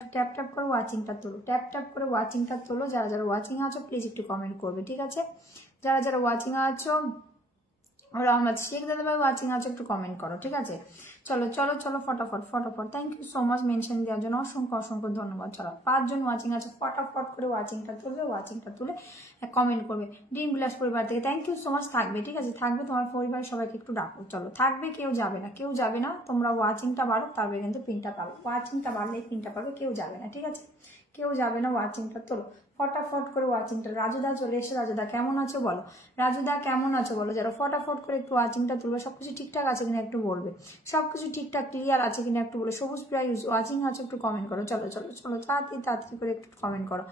Tap tap করে ওয়াচিংটা তোলো, tap tap করে ওয়াচিংটা তোলো। যারা যারা ওয়াচিং আছো প্লিজ একটু কমেন্ট করবে, ঠিক আছে? যারা যারা ওয়াচিং আছো, রহমত শেখ দাদা ভাই ওয়াচিং আছো, একটু কমেন্ট করো, ঠিক আছে? চলো চলো চলো ফটাফট ফটাফট। Thank you so much mention দেওয়ার জন্য, অসংখ্য অসংখ্য ধন্যবাদ। চলো 5 জন ওয়াচিং আছে, ফটাফট করে ওয়াচিংটা তুলবে, ওয়াচিংটা তুলে কমেন্ট করবে। ড্রিম বিলাস পরিবার থেকে থ্যাংক ইউ সো মাচ। থাকবে, ঠিক আছে? থাকবে, তোমার পরিবারের সবাইকে একটু ডাকো। চলো থাকবে, কেউ যাবে না, কেউ যাবে না। তোমরা ওয়াচিংটা বাড়ো, তারপরে কিন্তু পিনটা পাবে। ওয়াচিংটা বাড়লেই পিনটা পাবে, কেউ যাবে না, ঠিক আছে? কেউ যাবে না, ওয়াচিংটা তোলো ফটাফট করে ওয়াচিংটা। রাজুদা চলে এসে, রাজুদা কেমন আছো বলো, রাজুদা কেমন আছো বলো। যারা ফটাফট করে একটু ওয়াচিংটা তুলবে, সবকিছু ঠিকঠাক আছে কিনা একটু বলবে, সবকিছু ঠিকঠাক ক্লিয়ার আছে কিনা একটু বলে। সবুজ প্রায় ওয়াচিং আছে, একটু কমেন্ট করো। চলো চলো চলো তাড়াতাড়ি তাড়াতাড়ি করে একটু কমেন্ট করো।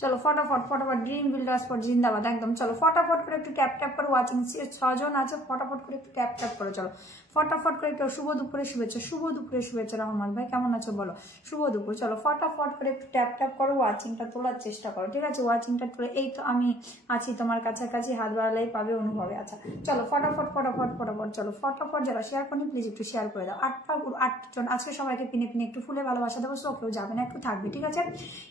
চলো ফটাফট ফটাফট। ড্রিম বিল্ডার্স ফর জিন্দাবাদ, একদম। চলো ফটাফট করে একটু ট্যাপ ট্যাপ করে ওয়াচিং 6 জন আছে, ফটাফট করে একটু ট্যাপ ট্যাপ করে। চলো ফটাফট করে একটু শুভ দুপুরে শুভেচ্ছা, শুভ দুপুরে শুভেচ্ছা। রহমান ভাই কেমন আছো বলো, শুভ দুপুর। চলো ফটাফট করে একটু ট্যাপ ট্যাপ করো, ওয়াচিংটা তোলার চেষ্টা করো, ঠিক আছে? ওয়াচিংটা তুলে, এই তো আমি আছি তোমার কাছাকাছি, হাত বাড়ালেই পাবে অনুভবে। আচ্ছা চলো ফটাফট ফটাফট ফটাফট। চলো ফটাফট, যারা শেয়ার করেনি প্লিজ একটু শেয়ার করে দাও। 8 জন আজকে, সবাইকে পিনে পিনে একটু ফুলে ভালোবাসা দেবো। সো কেউ যাবে না, একটু থাকবে, ঠিক আছে?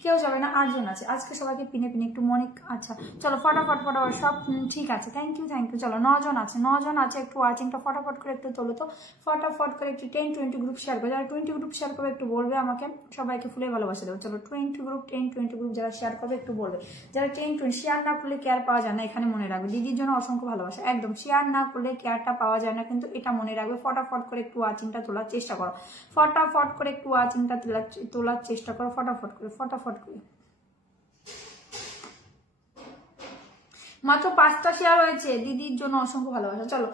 কেউ যাবে না, 8 জন আছে আজকে, সবাইকে পিনে পিনে একটু মনে। আচ্ছা চলো ফটাফট ফটাফট, সব ঠিক আছে, থ্যাংক ইউ থ্যাংক ইউ। চলো 9 জন আছে, 9 জন আছে, একটু ওয়াচিংটা ফটাফট করে একটু তোলো তো, ফটাফট করে একটু 10-20 গ্রুপ শেয়ার করে। যারা 20 গ্রুপ শেয়ার করবে একটু বলবে আমাকে, সবাইকে ফুলে ভালোবাসা দেবো। চলো 20 গ্রুপ, 10-20 গ্রুপ যারা শেয়ার করবে একটু বলবে। যারা 10-20 শেয়ার না করলে কেয়ার পাওয়া যায় না, এখানে মনে রাখবে। দিদির জন্য অসংখ্য ভালোবাসা, একদম। শেয়ার না করলে কেয়ারটা পাওয়া যায় না, কিন্তু এটা মনে রাখবে। ফটাফট করে একটু ওয়াচিংটা তোলার চেষ্টা করো, ফটাফট করে একটু ওয়াচিংটা তোলার চেষ্টা করো, ফটাফট করে ফটাফট করে। মাত্র 5টা শেয়ার হয়েছে, দিদির জন্য অসংখ্য ভালোবাসা। চলো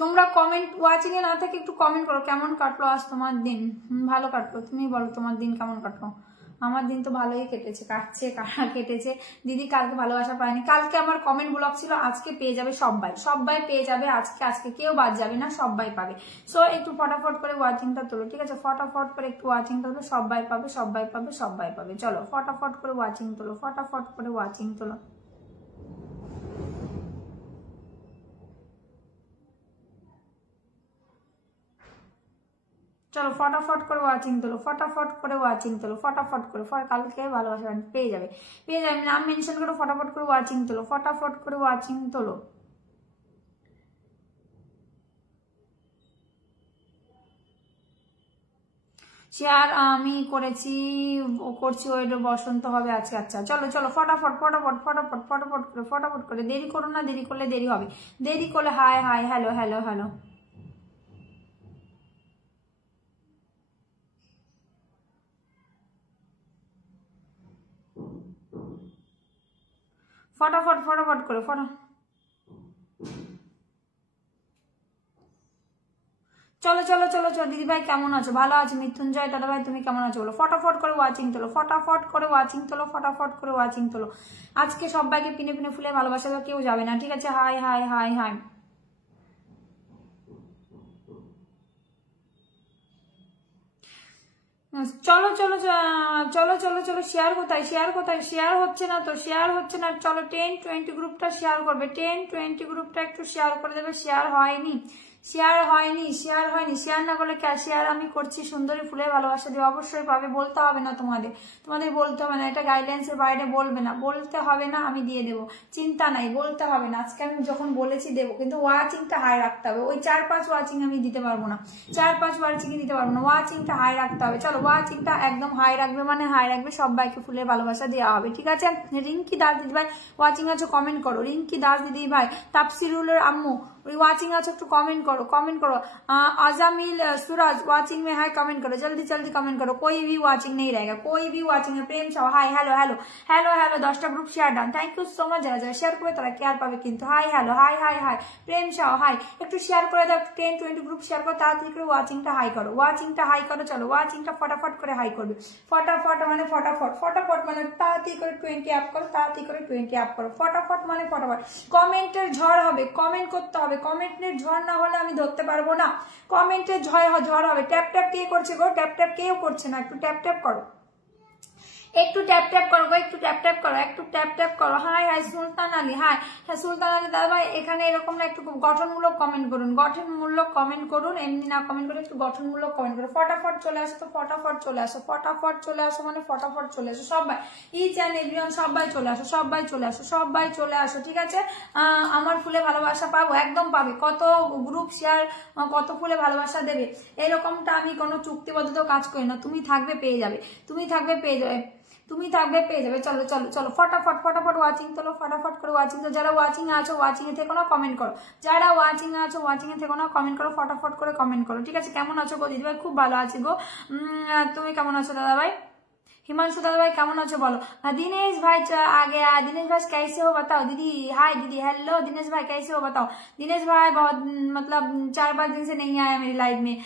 তোমরা কমেন্ট, ওয়াচিং এ না থাকে একটু কমেন্ট করো, কেমন কাটলো আজ তোমার দিন? ভালো কাটলো, তুমি বলো তোমার দিন কেমন কাটলো? আমার দিন তো ভালোই কেটেছে, কাটছে, কেটেছে। দিদি কালকে ভালোবাসা পায়নি, কালকে আমার কমেন্ট ব্লক ছিল, আজকে পেয়ে যাবে সবাই, সবাই পেয়ে যাবে আজকে, আজকে কেউ বাদ যাবে না, সবাই পাবে। সো একটু ফটাফট করে ওয়াচিংটা তোলো, ঠিক আছে? ফটাফট করে একটু ওয়াচিংটা তোলো, সবাই পাবে সবাই পাবে সবাই পাবে। চলো ফটাফট করে ওয়াচিং তোলো, ফটাফট করে ওয়াচিং তোলো। চলো ফটাফট করে ওয়াচিং তোলো, ফটাফট করে ওয়াচিং তোলো, ফটাফট করে। কালকে ভালোবাসা পেয়ে যাবে, পেয়ে যাবে। নাম মেনশন করো, ফটাফট করে ওয়াচিং তোলো, ফটাফট করে ওয়াচিং তোলো। শেয়ার আমি করেছি, করছি, ওই বসন্ত হবে আজকে। আচ্ছা চলো চলো ফটাফট ফটাফট ফটাফট ফটাফট করে, ফটাফট করে। দেরি করো না, দেরি করলে দেরি হবে, দেরি করলে। High hi hello hello hello. ফটাফট ফটাফট করে চলো চলো চলো চলো। দিদি ভাই কেমন আছো? ভালো আছো। মৃত্যুঞ্জয় দাদা ভাই তুমি কেমন আছো বলো। ফটাফট করে ওয়াচিং তোলো, ফটাফট করে ওয়াচিং তোলো, ফটাফট করে ওয়াচিং তোলো। আজকে সবাইকে পিনে পিনে ফুলে ভালোবাসা দাও, কেউ যাবে না, ঠিক আছে? High hi hi high. চলো চলো চলো চলো চলো। শেয়ার কোথায়, শেয়ার কোথায়? শেয়ার হচ্ছে না তো, শেয়ার হচ্ছে না। চলো 10-20 গ্রুপটা শেয়ার করবে, 10-20 গ্রুপটা একটু শেয়ার করে দেবে। শেয়ার হয়নি, শেয়ার হয়নি, শেয়ার হয়নি। শেয়ার না করলে শেয়ার আমি করছি, সুন্দরী ফুলে ভালোবাসা দিয়ে অবশ্যই পাবে। বলতে হবে না তোমাদের, তোমাদের বলতে হবে না, এটা গাইডলাইন্সের বাইরে বলবে না, বলতে হবে না, আমি দিয়ে দেবো, চিন্তা নাই, বলতে হবে না। আজকে আমি যখন বলেছি দেবো, কিন্তু ওয়াচিংটা হাই রাখতে হবে। ওই 4-5 ওয়াচিং আমি দিতে পারবো না, 4-5 ওয়াচিং দিতে পারবো না, ওয়াচিংটা হাই রাখতে হবে। চলো ওয়াচিংটা একদম হাই রাখবে, মানে হাই রাখবে, সবাইকে ফুলে ভালোবাসা দেওয়া হবে, ঠিক আছে? রিঙ্কি দাস দিদি ভাই ওয়াচিং আছো, কমেন্ট করো। রিঙ্কি দাস দিদি ভাই, তাপসিরুলের আম্মু वाचिंग आज तो कमेंट करो, कमेंट करो। अजामिल सूरज वाचिंग में हाय, कमेंट करो, जल्दी जल्दी कमेंट करो। कोई भी वाचिंग नहीं रहेगा, कोई भी वाचिंग है। Prem Shah hi, hello hello hello hello 10টা group share done, thank you so much. যারা যারা শেয়ার করে তারা কেয়ার পাবে কিন্তু। Hi hello hi hi hi Prem Shah hi, একটু শেয়ার করে দাও, 10-20 গ্রুপ শেয়ার করো, তাড়াতাড়ি করে ওয়াচিংটা হাই করো, ওয়াচিংটা হাই করো। চলো ওয়াচিংটা ফটাফট করে হাই করবে, ফটাফট মানে ফটাফট, ফটাফট মানে তাড়াতাড়ি করে 20 আপ করো, তাড়াতাড়ি করে 20 আপ করো। ফটাফট মানে ফটাফট। কমেন্টের ঝড় হবে, কমেন্ট করতে হবে, কমেন্টের ঝড় না হলে আমি ধরতে পারবো না। কমেন্টের ঝড় হবে। ট্যাপ ট্যাপ কে করছে গো? ট্যাপ ট্যাপ কেউ করছে না, একটু ট্যাপ ট্যাপ করো, একটু ট্যাপ ট্যাপ করো, একটু ট্যাপ ট্যাপ করো, একটু ট্যাপ ট্যাপ করো। হাই হাই সুলতান আলী, হাই হ্যাঁ সুলতান আলী দাদা ভাই, এখানে এরকম না, একটু গঠনমূলক কমেন্ট করুন, গঠনমূলক কমেন্ট করুন, এমনি না কমেন্ট করে একটু গঠনমূলক কমেন্ট করুন। ফটাফট চলে আসো, তো ফটাফট চলে আসো, ফটাফট চলে আসো, মানে ফটাফট চলে আসো সবাই, ইচ অ্যান্ড এভরিওয়ান সবাই চলে আসো, সবাই চলে আসো, সবাই চলে আসো, ঠিক আছে। আমার ফুলে ভালোবাসা পাবো, একদম পাবে। কত গ্রুপ শেয়ার, কত ফুলে ভালোবাসা দেবে, এরকমটা আমি কোনো চুক্তিবদ্ধ কাজ করি না। তুমি থাকবে পেয়ে যাবে, তুমি থাকবে পেয়ে যাবে, তুমি থাকবে পেয়ে যাবে। চলো চলো চলো ফটাফট ফটাফট ওয়াচিং তোলো, ফটাফট করে ওয়াচিং তো। যারা ওয়াচিং এ আছো ওয়াচিং এ থেকো না, কমেন্ট করো। যারা ওয়াচিং এ আছো ওয়াচিং এ থেকো না, কমেন্ট করো, ফটাফট করে কমেন্ট করো, ঠিক আছে। কেমন আছো গো দিদি ভাই? খুব ভালো আছি গো। তুমি কেমন আছো দাদা ভাই? हिमांशु दादा भाई केमन आछो बोलो। दिनेश भाई आ गया। दिनेश भाई कैसे हो बताओ। दीदी हाय दीदी, हेलो दिनेश भाई कैसे हो बताओ। दिनेश भाई बहुत मतलब 4-5 दिन से नहीं आया मेरी लाइफ में।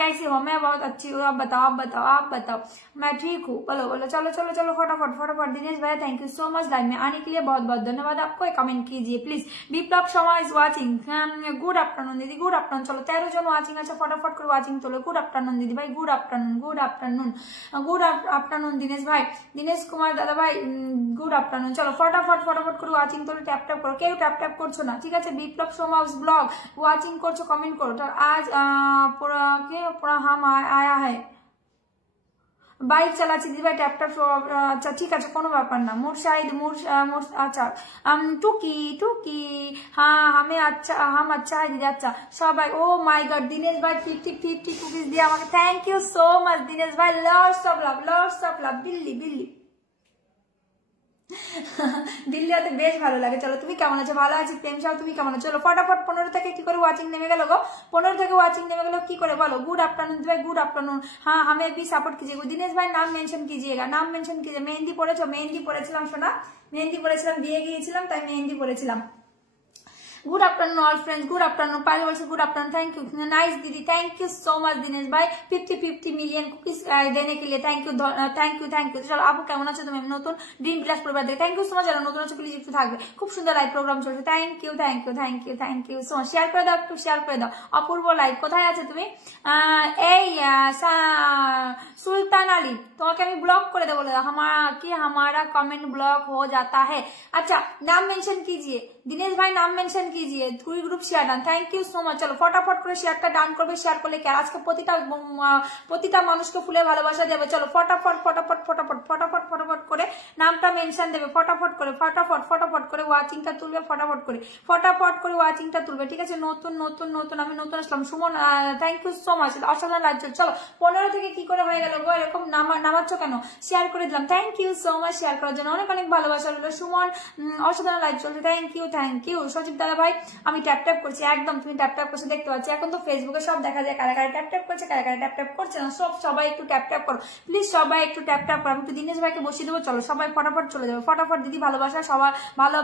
कैसे हो? मैं बहुत अच्छी हूँ, आप बताओ आप बताओ आप बताओ। मैं ठीक हूँ, बोलो बोलो। चलो चलो चलो फटाफट फटाफट। दिनेश भाई thank you so much live में आने के लिए, बहुत बहुत धन्यवाद आपको। कमेंट कीजिए please. Biplab Sharma is watching, good afternoon दीदी, गुड आफ्टरनून। चलो 13 जन वाचिंग আছে, फटाफट করে वाचिंग তোলো। गुड आफ्टरनून दीदी भाई, good afternoon, good afternoon, good afternoon Dinesh भाई, दिनेश कुमार दादा भाई गुड आफ्टरनून। चलो फटाफट फटाफट করে ওয়াচিং তোলো, ট্যাপ ট্যাপ করো। কেউ ট্যাপ ট্যাপ করছো না, ঠিক আছে। বিপ্লব শর্মা ব্লগ ওয়াচিং করছো, কমেন্ট করো। आज पूरा हम आया है, বাইক চালাচ্ছি দিদি ভাই, ট্যাপ ট্যাপ। আচ্ছা ঠিক আছে, কোনো ব্যাপার না। মুরশাহিদ আচ্ছা টুকি টুকি, হ্যাঁ আমি আচ্ছা, হাম আচ্ছা है দিদি। আচ্ছা সবাই, ও মাই গড দিনেশ ভাই 50 কুকিজ দিয়ে আমাকে, thank you so much Dinesh ভাই, lots of love. Delhi Delhi Delhi হতে বেশ ভালো লাগে। চলো তুমি কেমন আছো? ভালো আছি প্রেম সাউ, তুমি কেমন আছো? চলো ফটাফট 15 থেকে কি করে ওয়াচিং নেমে গেল গো? 15 থেকে ওয়াচিং নেমে गलो की करे बोलो। गुड आफ्टरनून भाई, गुड आफ्टरनून। हाँ हमें भी सपोर्ट कीजिएगा। दिनेश भाई नाम मेंशन कीजिएगा, नाम मेंशन कीजिए। मेहंदी পড়েছো? মেহেন্দি পড়েছিলাম সোনা, মেহেন্দি পড়েছিলাম, দিয়ে গিয়েছিলাম তাই মেহেন্দি পড়েছিলাম। Good afternoon all friends, good afternoon. Payal Varsh good afternoon, thank you nice दीदी, thank you so much Dinesh भाई 50 मिलियन कुकीज देने के लिए, thank you thank you thank you. चलो আপু কেমন আছো তুমি? নতুন ড্রিম ক্লাস পরিবার থেকে থ্যাংক ইউ সো মাচ। যারা নতুন আছো প্লিজ একটু থাকবে, খুব সুন্দর লাইভ প্রোগ্রাম চলছে। Thank you thank you thank you thank you so much. Share করে দাও, একটু শেয়ার করে দাও। অপূর্ব লাইভ কোথায় আছে তুমি? এই সুলতান আলী, তোমাকে আমি ব্লক করে দেবো हमारा कमेंट ब्लॉक हो जाता है। अच्छा नाम मेंशन कीजिए दिनेश भाई, नाम मेंशन कीजिए। पूरी group share done, thank you so much. चलो फटाफट করে শেয়ারটা ডান করবে। শেয়ার করলে কি আজকে প্রতিটা মানুষকে ফুলে ভালোবাসা দেবে। চলো ফটাফট ফটাফট ফটাফট ফটাফট ফটাফট করে নামটা মেনশন দেবে। ফটাফট করে ফটাফট ফটাফট করে ওয়াচিংটা তুলবে। ফটাফট করে ওয়াচিংটা তুলবে, ঠিক আছে। নতুন নতুন নতুন আমি নতুন আসলাম। Suman thank you so much, অসাধারণ লাগছে। চলো 15 থেকে কি করে হয়ে গেল গো? এরকম নামাচ্ছ কেন? শেয়ার করে দিলাম, thank you so much share করার জন্য, অনেক অনেক ভালোবাসা রইল। সুমন অসাধারণ লাইভ চলছে, থ্যাংক ইউ থ্যাংক ইউ। সজীব দাদা ভাই আমি ট্যাপ ট্যাপ করছি, একদম তুমি ট্যাপ ট্যাপ করছে দেখতে পাচ্ছি। এখন তো ফেসবুকে সব দেখা যায় কারা কারা ট্যাপ ট্যাপ করছে, কারা কারা ট্যাপ ট্যাপ করছে না। সবাই একটু ট্যাপ ট্যাপ করো প্লিজ, সবাই একটু ট্যাপ ট্যাপ করো। আমি একটু দিনেশ ভাইকে বসিয়ে দেবো। চলো সবাই ফটাফট চলে যাবে, ফটাফট। দিদি ভালোবাসা সবার, ভালো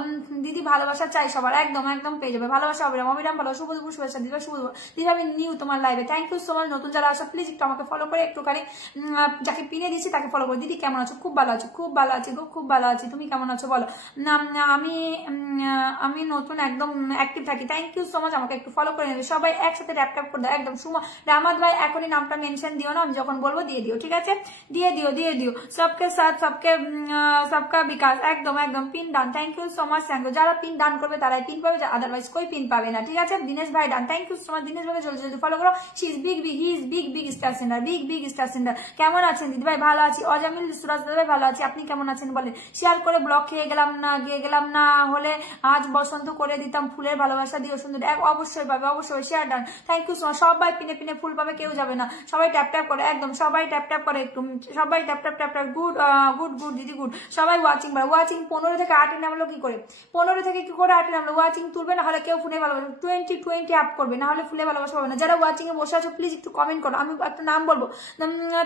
দিদি ভালোবাসা চাই সবার, একদম একদম পেয়ে যাবে ভালোবাসা। অবিরাম ভালো, শুভ দুপুর শুভেচ্ছা দিদি, শুভ দিদি। আমি নিউ তোমার লাইভে, থ্যাংক ইউ সো মাচ। নতুন যারা আসো প্লিজ একটু আমাকে ফলো করে একটুখানি, যাকে পিনে দিচ্ছি তাকে ফলো করে। দিদি কেমন আছো? খুব ভালো আছো, খুব ভালো আছি গো, খুব ভালো আছি। তুমি কেমন আছো বলো? আমি নতুন একদম অ্যাক্টিভ থাকি, থ্যাংক ইউ সো মাচ। আমাকে একটু ফলো করে নেবে সবাই, একসাথে ট্যাপ ট্যাপ করে দাও একদম। সুমা রামাদ ভাই এখনই নামটা মেনশন দিও না, আমি যখন বলবো দিয়ে দিও, ঠিক আছে। দিয়ে দিও সবকে সাথ সবকা বিকাশ, একদম একদম। Pin done, thank you so much. Thank you. যারা পিন ডান করবে তারাই পিন পাবে, আদারওয়াইজ কোই পিন পাবে না, ঠিক আছে। দিনেশ ভাই done, thank you so much. Dinesh ভাইকে জলদি জলদি ফলো করো। He is big star centre, big star centre. কেমন আছেন দিদি ভাই? ভালো আছি। অজামিল সুরাজ দাদা ভাই ভালো আছি, আপনি কেমন আছেন বলেন? শেয়ার করে ব্লক খেয়ে গেলাম না হলে আজ বসন্ত করে দিতাম। ফুলের ভালোবাসা দিও সুন্দর, অবশ্যই পাবে, অবশ্যই। Share done, thank you so much. সবাই পিনে পিনে ফুল পাবে, কেউ যাবে না। সবাই ট্যাপ ট্যাপ করে, একদম সবাই ট্যাপ ট্যাপ করে একটু, সবাই tap tap tap tap. Good good good দিদি গুড। সবাই ওয়াচিং 15 থেকে 8 নামলো কি করে? 15 থেকে কি করে 8 নামলো? ওয়াচিং তুলবে, না হলে কেউ ফুলে ভালোবাসা 20 আপ করবে, না হলে ফুলে ভালোবাসা পাবে না। যারা ওয়াচিং এ বসে আছো প্লিজ একটু কমেন্ট করো। আমি একটা নাম বলবো,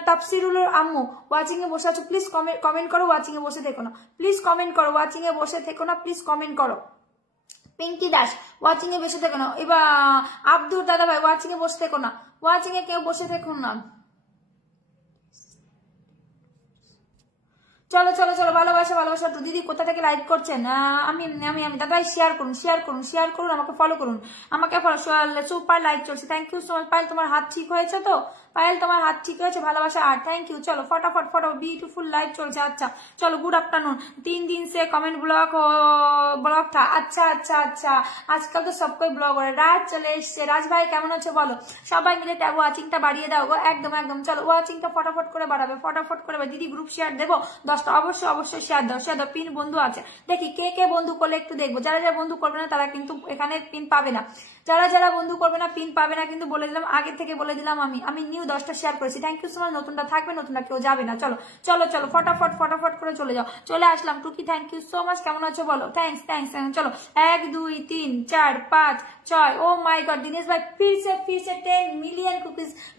তাফসিরুল আম্মু ওয়াচিং এ বসে আছো, প্লিজ কমেন্ট করো। ওয়াচিং এ বসে থেকো না, প্লিজ কমেন্ট করো। ওয়াচিং এ বসে থেকো না, প্লিজ কমেন্ট করো। পিঙ্কি দাস ওয়াচিং এ বসে থেকো না। এবার আব্দুল দাদা ভাই ওয়াচিং এ বসে থেকো না, ওয়াচিং এ কেউ বসে থেকো না। চলো চলো চলো, ভালোবাসা ভালোবাসা। তো দিদি কোথা থেকে লাইভ করছেন? আমি আমি আমি দাদাই শেয়ার করুন, শেয়ার করুন, শেয়ার করুন, আমাকে ফলো করুন, আমাকে সুপার লাইভ চলছে। Thank you so much. Payel তোমার হাত ঠিক হয়েছে তো? পায়েল তোমার হাত ঠিক হয়েছে, ভালোবাসা আর থ্যাংক ইউ। চলো ফটাফট ফটো, বিউটিফুল লাইভ চলছে। अच्छा चलो, गुड आफ्टरनून। 3 दिन से कमेंट ब्लॉक था। अच्छा अच्छा अच्छा, आजकल तो सब कोई ब्लॉग हो रहा है। राज चले এসছে। রাজ ভাই কেমন আছো বলো? সবাই মিলে ওয়াচিংটা বাড়িয়ে দাও গো, একদম একদম। চলো ওয়াচিংটা ফটাফট করে বাড়াবে, ফটাফট করে। দিদি গ্রুপ শেয়ার দেবো 10টা, অবশ্যই অবশ্যই শেয়ার দাও, শেয়ার দাও। পিন বন্ধু আছে, দেখি কে কে বন্ধু করলে একটু দেখবো। যারা যারা বন্ধু করবে না তারা কিন্তু এখানে পিন পাবে না, যারা যারা বন্ধু করবে না পিন পাবে না, কিন্তু বলে দিলাম, আগে থেকে বলে দিলাম। আমি নিউ 10টা শেয়ার করেছি। Thank you so much. নতুনটা থাকবে, নতুনটা কেউ যাবে না। চলো চলো চলো, ফটাফট ফটাফট করে চলে যাও। চলে আসলাম টুকি, থ্যাংক ইউ সো মাচ। কেমন আছো বলো? Thanks thanks. চলো 1 2 3 4 5 6। ও মাই গড, দিনেশ ভাই फिर से 10 million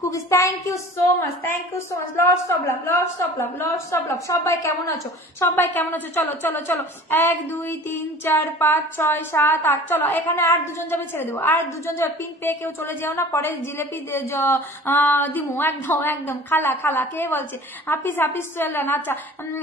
cookies. Thank you so much, thank you so much. Lords of love, Lords of love, Lords of love. সবাই কেমন আছো? সবাই কেমন আছো? চলো চলো চলো, 1 2 3 4 5 6 7 8। চলো এখানে আর দুজন যাবে, ছেড়ে দেবো। আর দুজন যাবে, পিন পেয়ে কেউ চলে যেও না, পরে জিলেপি দিমু একদম একদম। খালা খালা কে বলছে? হাফিজ হাফিজ চলেন। আচ্ছা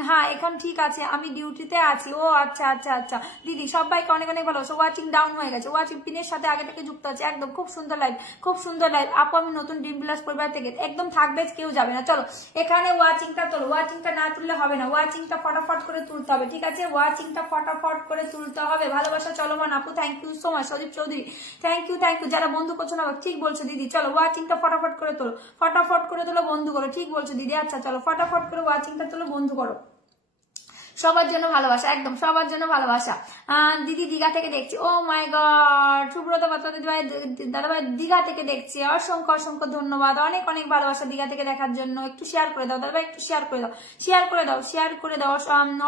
হ্যাঁ, এখন ঠিক আছে, আমি ডিউটিতে আছি। ও আচ্ছা আচ্ছা আচ্ছা। দিদি সবাইকে অনেক অনেক ভালোবাসা। ওয়াচিং ডাউন হয়ে গেছে, ওয়াচিং পিনের সাথে আগে থেকে যুক্ত আছে, একদম খুব সুন্দর লাইভ, খুব সুন্দর লাইভ। আপু আমি নতুন ড্রিম বিলাস পরিবার থেকে, একদম থাকবে, কেউ যাবে না। চলো এখানে ওয়াচিংটা তোলো, ওয়াচিংটা না তুললে হবে না, ওয়াচিংটা ফটাফট করে তুলতে হবে, ঠিক আছে? ওয়াচিংটা ফটাফট করে তুলতে হবে। ভালোবাসা চলমান আপু, thank you so much. Sadip Chowdhury thank you thank you. যারা বন্ধু করছো না, ঠিক বলছো দিদি। চলো ওয়াচিংটা ফটাফট করে তোলো, ফটাফট করে তোলো, বন্ধু করো, ঠিক বলছো দিদি। আচ্ছা চলো ফটাফট করে ওয়াচিংটা তোলো, বন্ধু করো। সবার জন্য ভালোবাসা, একদম সবার জন্য ভালোবাসা। দিদি দীঘা থেকে দেখছি। ও মাই গড, সুব্রত দিদিভাই, দাদাভাই দীঘা থেকে দেখছি। অসংখ্য অসংখ্য ধন্যবাদ, অনেক অনেক ভালোবাসা দীঘা থেকে দেখার জন্য। একটু শেয়ার করে দাও দাদাভাই, একটু শেয়ার করে দাও, শেয়ার করে দাও, শেয়ার করে দাও।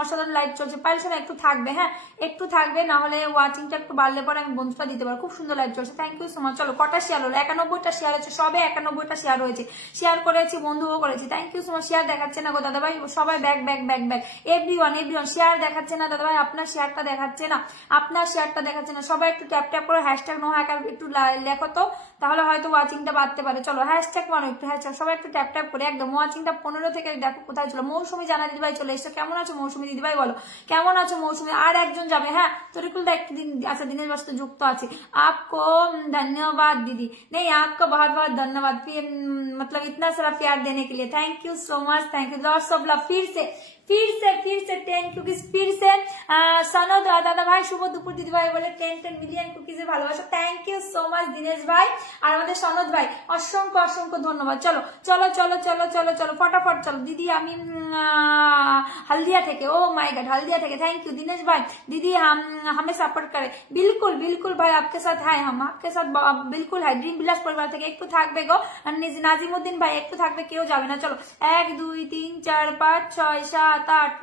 অসাধারণ লাইভ চলছে। পাইলে শোনা একটু থাকবে, হ্যাঁ একটু থাকবে, না হলে ওয়াচিংটা একটু বাড়লে পরে আমি বন্ধুটা দিতে পারবো। খুব সুন্দর লাইভ চলছে, থ্যাংক ইউ সো মাচ। চলো কটা শেয়ার হলো? 91টা শেয়ার হচ্ছে, সবে 91টা শেয়ার হয়েছে। শেয়ার করেছি, বন্ধুও করেছি, thank you so much. Share দেখাচ্ছে না গো দাদাভাই, সবাই back back back back. Everyone everyone, share দেখাচ্ছে না দাদাভাই, আপনার শেয়ারটা দেখাচ্ছে না, আপনার শেয়ারটা দেখাচ্ছে না। সবাই একটু ট্যাপ ট্যাপ করে হ্যাশট্যাগ নো হ্যাকার একটু লেখো তো, তাহলে হয়তো ওয়াচিংটা বাড়তে পারে। চলো হ্যাশট্যাগ মানো একটু, হ্যাশট্যাগ সবাই একটু ট্যাপ ট্যাপ করে, একদম ওয়াচিংটা 15 থেকে দেখো কোথায় ছিল। মৌসুমী জানা দিদিভাই চলে এসছো, কেমন আছো মৌসুমী দিদিভাই বলো, কেমন আছো মৌসুমী? আর একজন যাবে, হ্যাঁ তরিকুলদা একটু দিন। আচ্ছা দিনের বাস্তে যুক্ত আছে। आपको धन्यवाद दीदी, नहीं आपको बहुत बहुत धन्यवाद, मतलब इतना सारा प्यार देने के लिए, thank you so much, thank you. Lots of love. फिर से 10 কুকিজ, फिर से সনদ দাদা ভাই শুভ দুপুর দিদি ভাই বলে 10 মিলিয়ন কুকিজের ভালোবাসা, thank you so much Dinesh ভাই আর আমাদের সনদ ভাই, অসংখ্য অসংখ্য ধন্যবাদ। চলো চলো চলো চলো চলো চলো ফটাফট চলো। দিদি আমি हल्दिया থেকে, ও মাই गॉड हल्दिया থেকে, थैंक यू दिनेश भाई। दीदी हमें सपोर्ट करे, बिल्कुल बिल्कुल भाई आपके साथ है, हम आपके साथ बिल्कुल है। ड्रीम বিলাস পরিবার থেকে একটু থাকবে গো, নাজিমউদ্দিন ভাই একটু থাকবে, কেউ যাবে না। চলো 1 2 3 4 5 6 7 8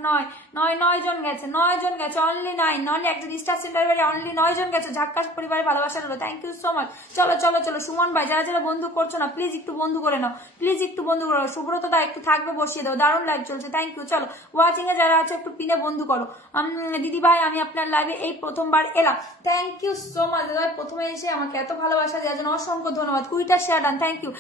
9 জন গেছে, 9 জন গেছে, অনলি 9, অনলি একজন স্টার সেন্টার বাড়ি, অনলি 9 জন গেছে। ঝাক্কাস পরিবারের ভালোবাসা রইলো, থ্যাংক ইউ সো মাচ। চলো চলো চলো সুমন ভাই, যারা যারা বন্ধু করছো না প্লিজ একটু বন্ধু করে নাও, প্লিজ একটু বন্ধু করো। সুব্রত দা একটু থাকবে, বসিয়ে দাও, দারুণ লাইভ চলছে, থ্যাংক ইউ। চলো ওয়াচিং এ যারা আছে একটু পিনে বন্ধু করো। দিদি ভাই আমি আপনার লাইভে এই প্রথমবার এলাম, থ্যাংক ইউ সো মাচ দাদা। প্রথমে এসে আমাকে এত ভালোবাসা দেওয়ার জন্য অসংখ্য ধন্যবাদ। 20টা শেয়ার ডান, থ্যাংক ইউ।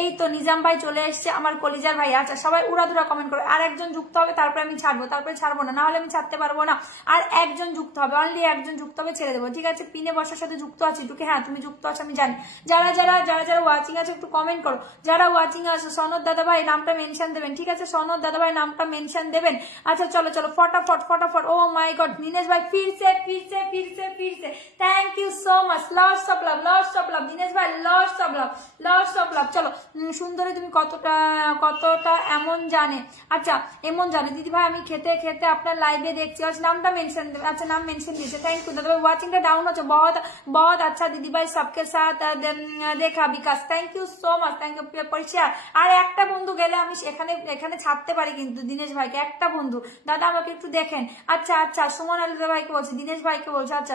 এই তো নিজাম ভাই চলে এসছে, আমার কলিজার ভাই। আচ্ছা সবাই উড়াধুরা কমেন্ট করো। আর একজন যুক্ত হবে, তারপরে আমি ছাড়বো, তারপরে ছাড়বো না, নাহলে আমি ছাড়তে পারবো না। আর একজন যুক্ত হবে, অনলি একজন যুক্ত হবে, ছেড়ে দেবো, ঠিক আছে? পিনে বসার সাথে যুক্ত আছে টুকে, হ্যাঁ তুমি যুক্ত আছো আমি জানি। যারা যারা যারা যারা ওয়াচিং আছে একটু কমেন্ট করো, যারা ওয়াচিং আছে। সনদ দাদা ভাই নামটা মেনশন দেবেন, ঠিক আছে? সনদ দাদা ভাই নামটা মেনশন দেবেন। আচ্ছা চলো চলো ফটাফট ফটাফট। ও মাই গড দিনেশ ভাই फिर से thank you so much. Lords of love, Lords of love Dinesh ভাই, lots of love, Lords of love. চলো সুন্দরী তুমি কতটা এমন জানে, আচ্ছা এমন জানে দিদি ভাই, আমি খেতে খেতে আপনার লাইভে দেখছি। আচ্ছা নামটা মেনশন দেবেন, আচ্ছা নাম মেনশন দিয়েছে, থ্যাংক ইউ দাদা ভাই। ওয়াচিংটা ডাউন হচ্ছে, बहुत बहुत अच्छा दीदी भाई, सबके साथ देखा Vikas, thank you so much, thank you. পরিচয় আর একটা বন্ধু গেলে আমি এখানে ছাড়তে পারি কিন্তু দিনেশ ভাইকে, একটা বন্ধু দাদা আমাকে একটু দেখেন। আচ্ছা আচ্ছা সুমন আলী দাদা ভাইকে বলছে, দিনেশ ভাইকে বলছে। আচ্ছা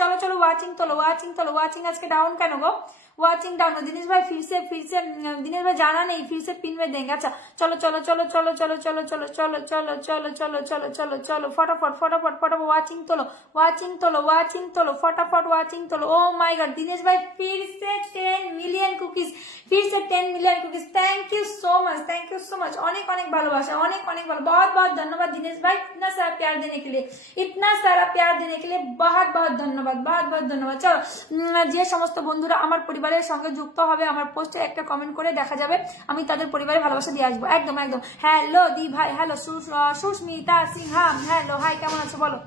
চলো চলো ওয়াচিং তোলো, ওয়াচিং তোলো। ওয়াচিং আজকে ডাউন কেন গো? Watching down. दिनेश भाई फिर से दिनेश भाई जाना नहीं, फिर से पिन में देंगे। अच्छा चलो चलो चलो चलो चलो चलो चलो चलो चलो चलो चलो चलो चलो चलो फटाफट फटाफट फटाफट वॉचिंग तोलो, वॉचिंग तोलो, वॉचिंग तोलो, फटाफट वॉचिंग तोलो। ओ माय गॉड दिनेश भाई फिर से 10 मिलियन कुकीज, फिर से 10 million cookies. Thank you so much, thank you so much. अनेक अनेक भालोबासा, अनेक अनेक बहुत बहुत धन्यवाद दिनेश भाई, इतना सारा प्यार देने के लिए, इतना सारा प्यार देने के लिए बहुत बहुत धन्यवाद, बहुत बहुत ধন্যবাদ। চলো যে সমস্ত বন্ধুরা আমার পরিবারের সঙ্গে যুক্ত হবে আমার পোস্টে একটা কমেন্ট করে দেখা যাবে, আমি তাদের পরিবারে ভালোবাসা দিয়ে আসবো একদম একদম। হ্যালো দি ভাই, hello Susmita Sinha, hello hi কেমন আছো বলো।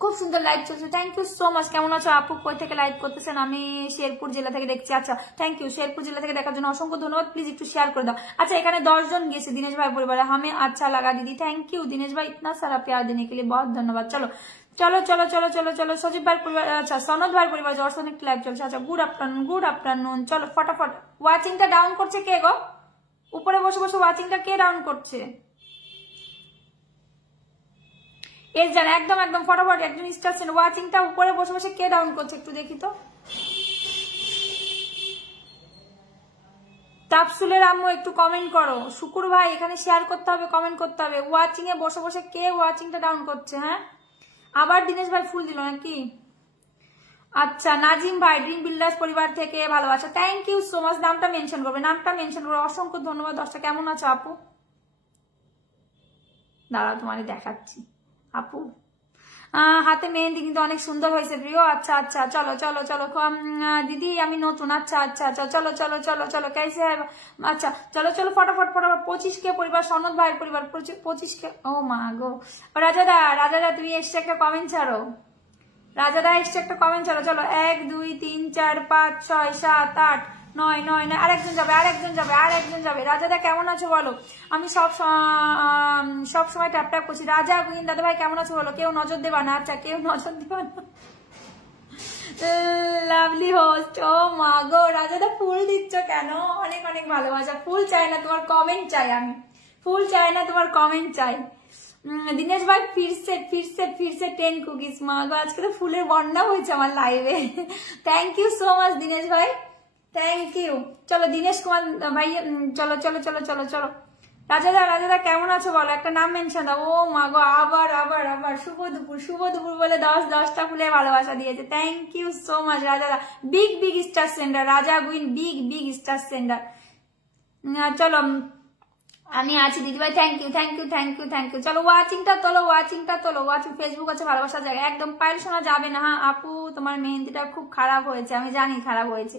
খুব সুন্দর লাইভ চলছে, থ্যাংক ইউ সো মাচ। কেমন আছো আপু, কই থেকে লাইভ করতেছেন? আমি শেরপুর জেলা থেকে দেখছি। আচ্ছা থ্যাংক ইউ, শেরপুর জেলা থেকে দেখার জন্য অসংখ্য ধন্যবাদ। প্লিজ একটু শেয়ার করে দাও। अच्छा এখানে 10 জন গেছে দিনেশ ভাই পরিবারে, हमें अच्छा लगा दीदी, थैंक यू दिनेश भाई, इतना सारा प्यार देने के लिए बहुत धन्यवाद। चलो चलो चलो चलो चलो चलो सजीव भाई परिवार, अच्छा सनद भाई परिवार অর্থনৈতিক লাইভ চলছে। আচ্ছা গুড আফটারনুন, গুড আফটারনুন। চলো ফটাফট ওয়াচিংটা ডাউন করছে কে গো? উপরে বসে বসে ওয়াচিংটা কে ডাউন করছে? এর জান একদম একদম ফটাফট একজন স্টার সেন ওয়াচিংটা উপরে বসে বসে কে ডাউন করছে একটু দেখি তো। তাপসুলের আম্মু একটু কমেন্ট করো। শুকুর ভাই এখানে শেয়ার করতে হবে, কমেন্ট করতে হবে। ওয়াচিং এ বসে বসে কে ওয়াচিংটা ডাউন করছে? হ্যাঁ আবার দিনেশ ভাই ফুল দিল নাকি? আচ্ছা নাজিম ভাই ড্রিম বিল্ডার্স পরিবার থেকে ভালোবাসা, থ্যাংক ইউ সো মাচ। নামটা মেনশন করবে, নামটা মেনশন করবে, অসংখ্য ধন্যবাদ। 10টা কেমন আছো আপু? দাঁড়া তোমারে দেখাচ্ছি আপু, হাতে মেহেন্দি কিন্তু অনেক সুন্দর হয়েছে প্রিয়। আচ্ছা আচ্ছা চলো চলো চলো দিদি আমি নতুন। আচ্ছা আচ্ছা আচ্ছা চলো চলো চলো চলো कैसे है? আচ্ছা চলো চলো ফটাফট ফটাফট। 25 কে পরিবার, সনদ ভাইয়ের পরিবার 25 কে। ও মা গো রাজাদা, রাজাদা তুমি এসে একটা কমেন্ট ছাড়ো, রাজাদা এসে একটা কমেন্ট ছাড়ো। চলো 1 2 3 4 5 6 7 8 9 9 9 আরেকজন যাবে, আরেকজন যাবে, আরেকজন যাবে। রাজাদা কেমন আছো বলো? আমি সব সময় ট্যাপ ট্যাপ করছি। রাজা গুইন দাদা ভাই কেমন আছো বলো? কেউ নজর দেবা না? আচ্ছা কেউ নজর দেবা না। লাভলি হোস্ট, ও মা গো রাজাদা ফুল দিচ্ছ কেন? অনেক অনেক ভালোবাসা। ফুল চাই না, তোমার কমেন্ট চাই আমি। ফুল চাই না, তোমার কমেন্ট চাই। দিনেশ ভাই ফিরসে 10 কুকিজ। মা গো আজকে তো ফুলের বন্যা হয়েছে আমার লাইভে। Thank you so much Dinesh ভাই, থ্যাংক ইউ। চলো দীনেশ কুমার ভাই চলো চলো চলো চলো চলো। রাজাদা, রাজাদা কেমন আছো বলো? একটা নাম মেনশন দাও। ও মা গো আবার আবার আবার শুভ দুপুর, শুভ দুপুর বলে 10টা ফুলে ভালোবাসা দিয়েছে। থ্যাংক ইউ সো মাচ রাজাদা। Big big star sender Raja গুইন, বিগ বিগ স্টার সেন্ডার। চলো আমি আছি দিদিভাই, thank you thank you thank you thank you. চলো ওয়াচিংটা তোলো, ওয়াচিংটা তোলো। ওয়াচিং ফেসবুক আছে ভালোবাসার জায়গা একদম। পায়েল শোনা যাবে না। হ্যাঁ আপু তোমার মেহেন্দিটা খুব খারাপ হয়েছে, আমি জানি খারাপ হয়েছে,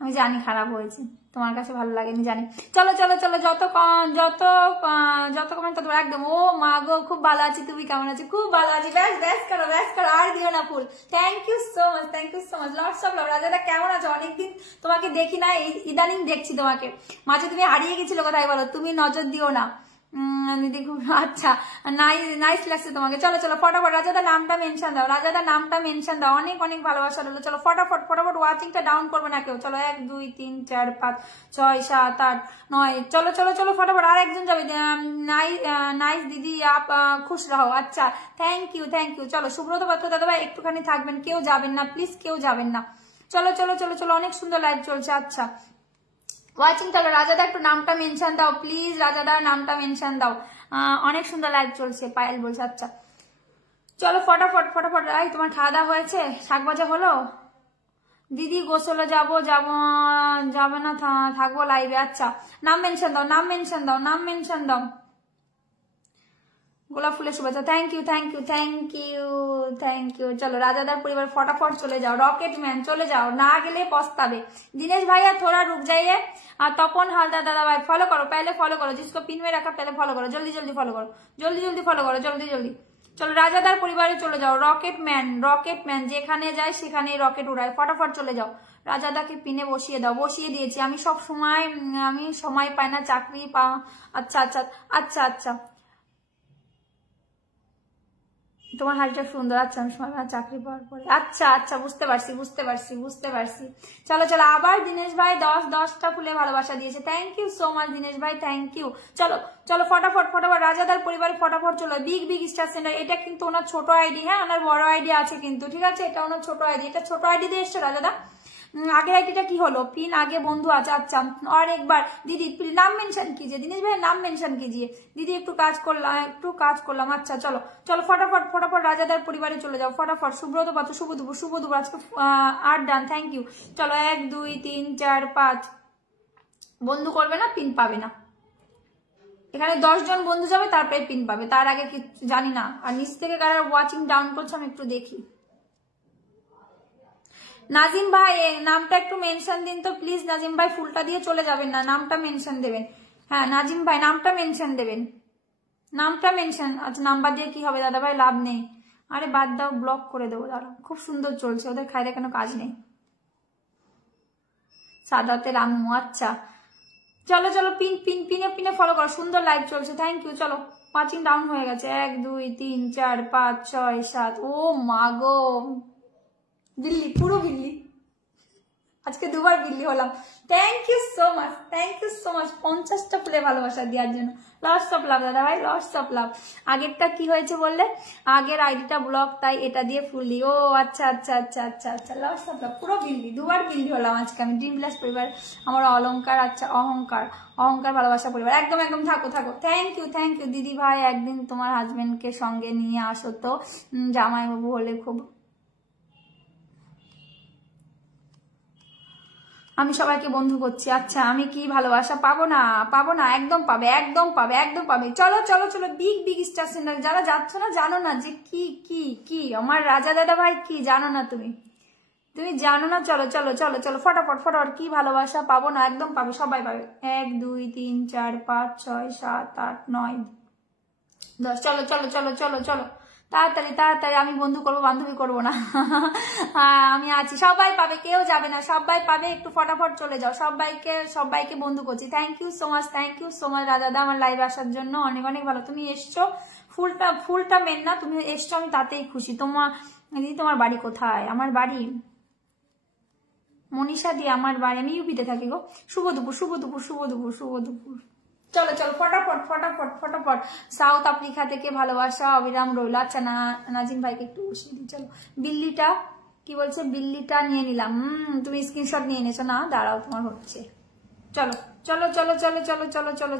আমি জানি খারাপ হয়েছে, তোমার কাছে ভালো লাগেনি জানি। চলো চলো চলো যত কমেন্ট তত একদম। ও মা গো খুব ভালো আছি, তুমি কেমন আছো? খুব ভালো আছি। ব্যাস ব্যাস করো, ব্যাস করো, আর দিও না ফুল। Thank you so much, thank you so much. Lots of love. রাজাদা কেমন আছো? অনেকদিন তোমাকে দেখি না, ইদানিং দেখছি তোমাকে। মাঝে তুমি হারিয়ে গেছিলে কোথায় বলো? তুমি নজর দিও না দিদি খুব। আচ্ছা নাইস লাগছে তোমাকে। চলো চলো ফটাফট রাজাদা নামটা মেনশন দাও, রাজাদা নামটা মেনশন দাও। অনেক অনেক ভালোবাসা রইলো। চলো ফটাফট ফটাফট ওয়াচিংটা ডাউন করবে না কেউ। চলো 1 2 3 4 5 6 7 8 9। চলো চলো চলো ফটাফট। আর একজন যাবে। নাইস দিদি আপ খুশ রাহো। আচ্ছা থ্যাংক ইউ থ্যাংক ইউ। চলো সুব্রত পাত্র দাদা ভাই একটুখানি থাকবেন, কেউ যাবেন না প্লিজ, কেউ যাবেন না। চলো চলো চলো চলো অনেক সুন্দর লাইভ চলছে। আচ্ছা ওয়াচিং চলো। রাজাদা একটু নামটা মেনশন দাও প্লিজ, রাজাদা নামটা মেনশন দাও। অনেক সুন্দর লাইভ চলছে পায়েল বলছে। আচ্ছা চলো ফটাফট ফটাফট। এই তোমার খাওয়া দাওয়া হয়েছে? শাক ভাজা হলো? দিদি গোসলে যাবে না, থাকবো লাইভে। আচ্ছা নাম মেনশন দাও, নাম মেনশন দাও, নাম মেনশন দাও। গোলাপ ফুলের শুভেচ্ছা। Thank you thank you thank you thank you. চলো রাজাদার পরিবার फटाफट চলে যাও। রকেট ম্যান চলে যাও, না গেলে পস্তাবে। दिनेश भैया थोड़ा रुक जाइए। तपन हालदार दादा भाई फॉलो करो, पहले फॉलो करो, जिसको पिन में रखा पहले फॉलो करो, जल्दी जल्दी फॉलो करो, जल्दी जल्दी फॉलो करो, जल्दी जल्दी। চলো রাজাদার পরিবারে চলে যাও। রকেট ম্যান যেখানে যায় সেখানে রকেট উড়ায়, फटाफट চলে যাও। রাজাদাকে পিনে বসিয়ে দাও। বসিয়ে দিয়েছি আমি। সব সময় আমি সময় পাই না, চাকরি আচ্ছা আচ্ছা আচ্ছা আচ্ছা তোমার হালটা সুন্দর। আচ্ছা আমি সময় চাকরি পাওয়ার পরে। আচ্ছা আচ্ছা বুঝতে পারছি বুঝতে পারছি বুঝতে পারছি। চলো চলো আবার দিনেশ ভাই 10টা ফুলে ভালোবাসা দিয়েছে। Thank you so much Dinesh ভাই, থ্যাংক ইউ। চলো চলো ফটাফট ফটাফট রাজাদার পরিবারে ফটাফট চলো। বিগ বিগ স্টার সেন্টার, এটা কিন্তু ওনার ছোট আইডি। হ্যাঁ ওনার বড় আইডি আছে কিন্তু, ঠিক আছে? এটা ওনার ছোট আইডি, এটা ছোট আইডি দিয়ে এসছে রাজাদা। আগের আইডিটা কি হলো? पिन आगे बंधु আছে। अच्छा और एक बार दीदी नाम मेंशन कीजिए, दिनेश भाई नाम मेंशन कीजिए। दीदी একটু কাজ করলাম। আচ্ছা চলো চলো ফটাফট রাজাদার পরিবারে চলে যাও ফটাফট। সুব্রত পাত্র শুভ দুপুর আজকে 8 ডান, থ্যাংক ইউ। চলো 1 2 3 4 5 বন্ধু করবে না, পিন পাবে না। এখানে 10 জন বন্ধু যাবে তারপরে পিন পাবে, তার আগে কি জানি না। আর নিচ থেকে কারা ওয়াচিং ডাউন করছে আমি একটু দেখি। নাজিম ভাই নামটা একটু মেনশন দিন তো প্লিজ। নাজিম ভাই ফুলটা দিয়ে চলে যাবেন না, নামটা মেনশন দেবেন। হ্যাঁ নাজিম ভাই নামটা মেনশন দেবেন, নামটা মেনশন। আচ্ছা নাম্বার দিয়ে কি হবে দাদা ভাই? লাভ নেই। আরে বাদ দাও, ব্লক করে দেবো। দাঁড়াও, খুব সুন্দর চলছে, ওদের খাইতে কেন কাজ নেই। সাদাতে রামু। আচ্ছা চলো চলো পিনে ফলো করো, সুন্দর লাইভ চলছে, থ্যাংক ইউ। চলো ওয়াচিং ডাউন হয়ে গেছে। 1 2 3 4 5 6 7। ও মাগো বিল্লি, পুরো বিল্লি, আজকে দুবার বিল্লি হলাম। থ্যাংক ইউ সো মাচ, 50টা ফুলে ভালোবাসা দেওয়ার জন্য। লটস অফ লাভ দাদা ভাই, লটস অফ লাভ। আগেরটা কি হয়েছে বললে? আগের আইডিটা ব্লক, তাই এটা দিয়ে ফুল দিই। ও আচ্ছা লটস অফ লাভ। পুরো বিল্লি, দুবার বিল্লি হলাম আজকে আমি। ড্রিম বিলাস পরিবার আমার অলংকার। আচ্ছা অহংকার ভালোবাসা পরিবার। একদম থাকো। থ্যাংক ইউ দিদি ভাই। একদিন তোমার হাজবেন্ডকে সঙ্গে নিয়ে আসো তো, জামাইবাবু হলে খুব। আমি সবাইকে বন্ধু করছি। আচ্ছা আমি কি ভালোবাসা পাবো না? একদম পাবে। চলো বিগ স্টার সিঙ্গার যারা যাচ্ছ না, জানো না যে কি আমার রাজা দাদা ভাই কি জানো না তুমি জানো না। চলো ফটাফট কি ভালোবাসা পাবো না? একদম পাবে, সবাই পাবে। 1 2 3 4 5 6 7 8 9 10। চলো তাড়াতাড়ি। আমি বন্ধু করবো, বান্ধবী করবো না। আমি আছি, সবাই পাবে, কেউ যাবে না, সবাই পাবে। একটু ফটাফট চলে যাও। সবাইকে বন্ধু করছি। থ্যাংক ইউ সো মাচ রাজাদা আমার লাইভ আসার জন্য। অনেক ভালো তুমি এসছো। ফুলটা মেন না, তুমি এসছো, আমি তাতেই খুশি। তোমার বাড়ি কোথায়? আমার বাড়ি মনীষা দি, আমার বাড়ি আমি ইউপিতে থাকি গো। শুভ দুপুর। চলো ফটাফট। সাউথ আফ্রিকা থেকে ভালোবাসা অবিরাম রইল। আচ্ছা নাজিম ভাইকে একটু বসিয়ে দিই। চলো বিল্লিটা কি বলছে? বিল্লিটা নিয়ে নিলাম। তুমি স্ক্রিনশট নিয়ে নিয়েছো না? দাঁড়াও তোমার হচ্ছে।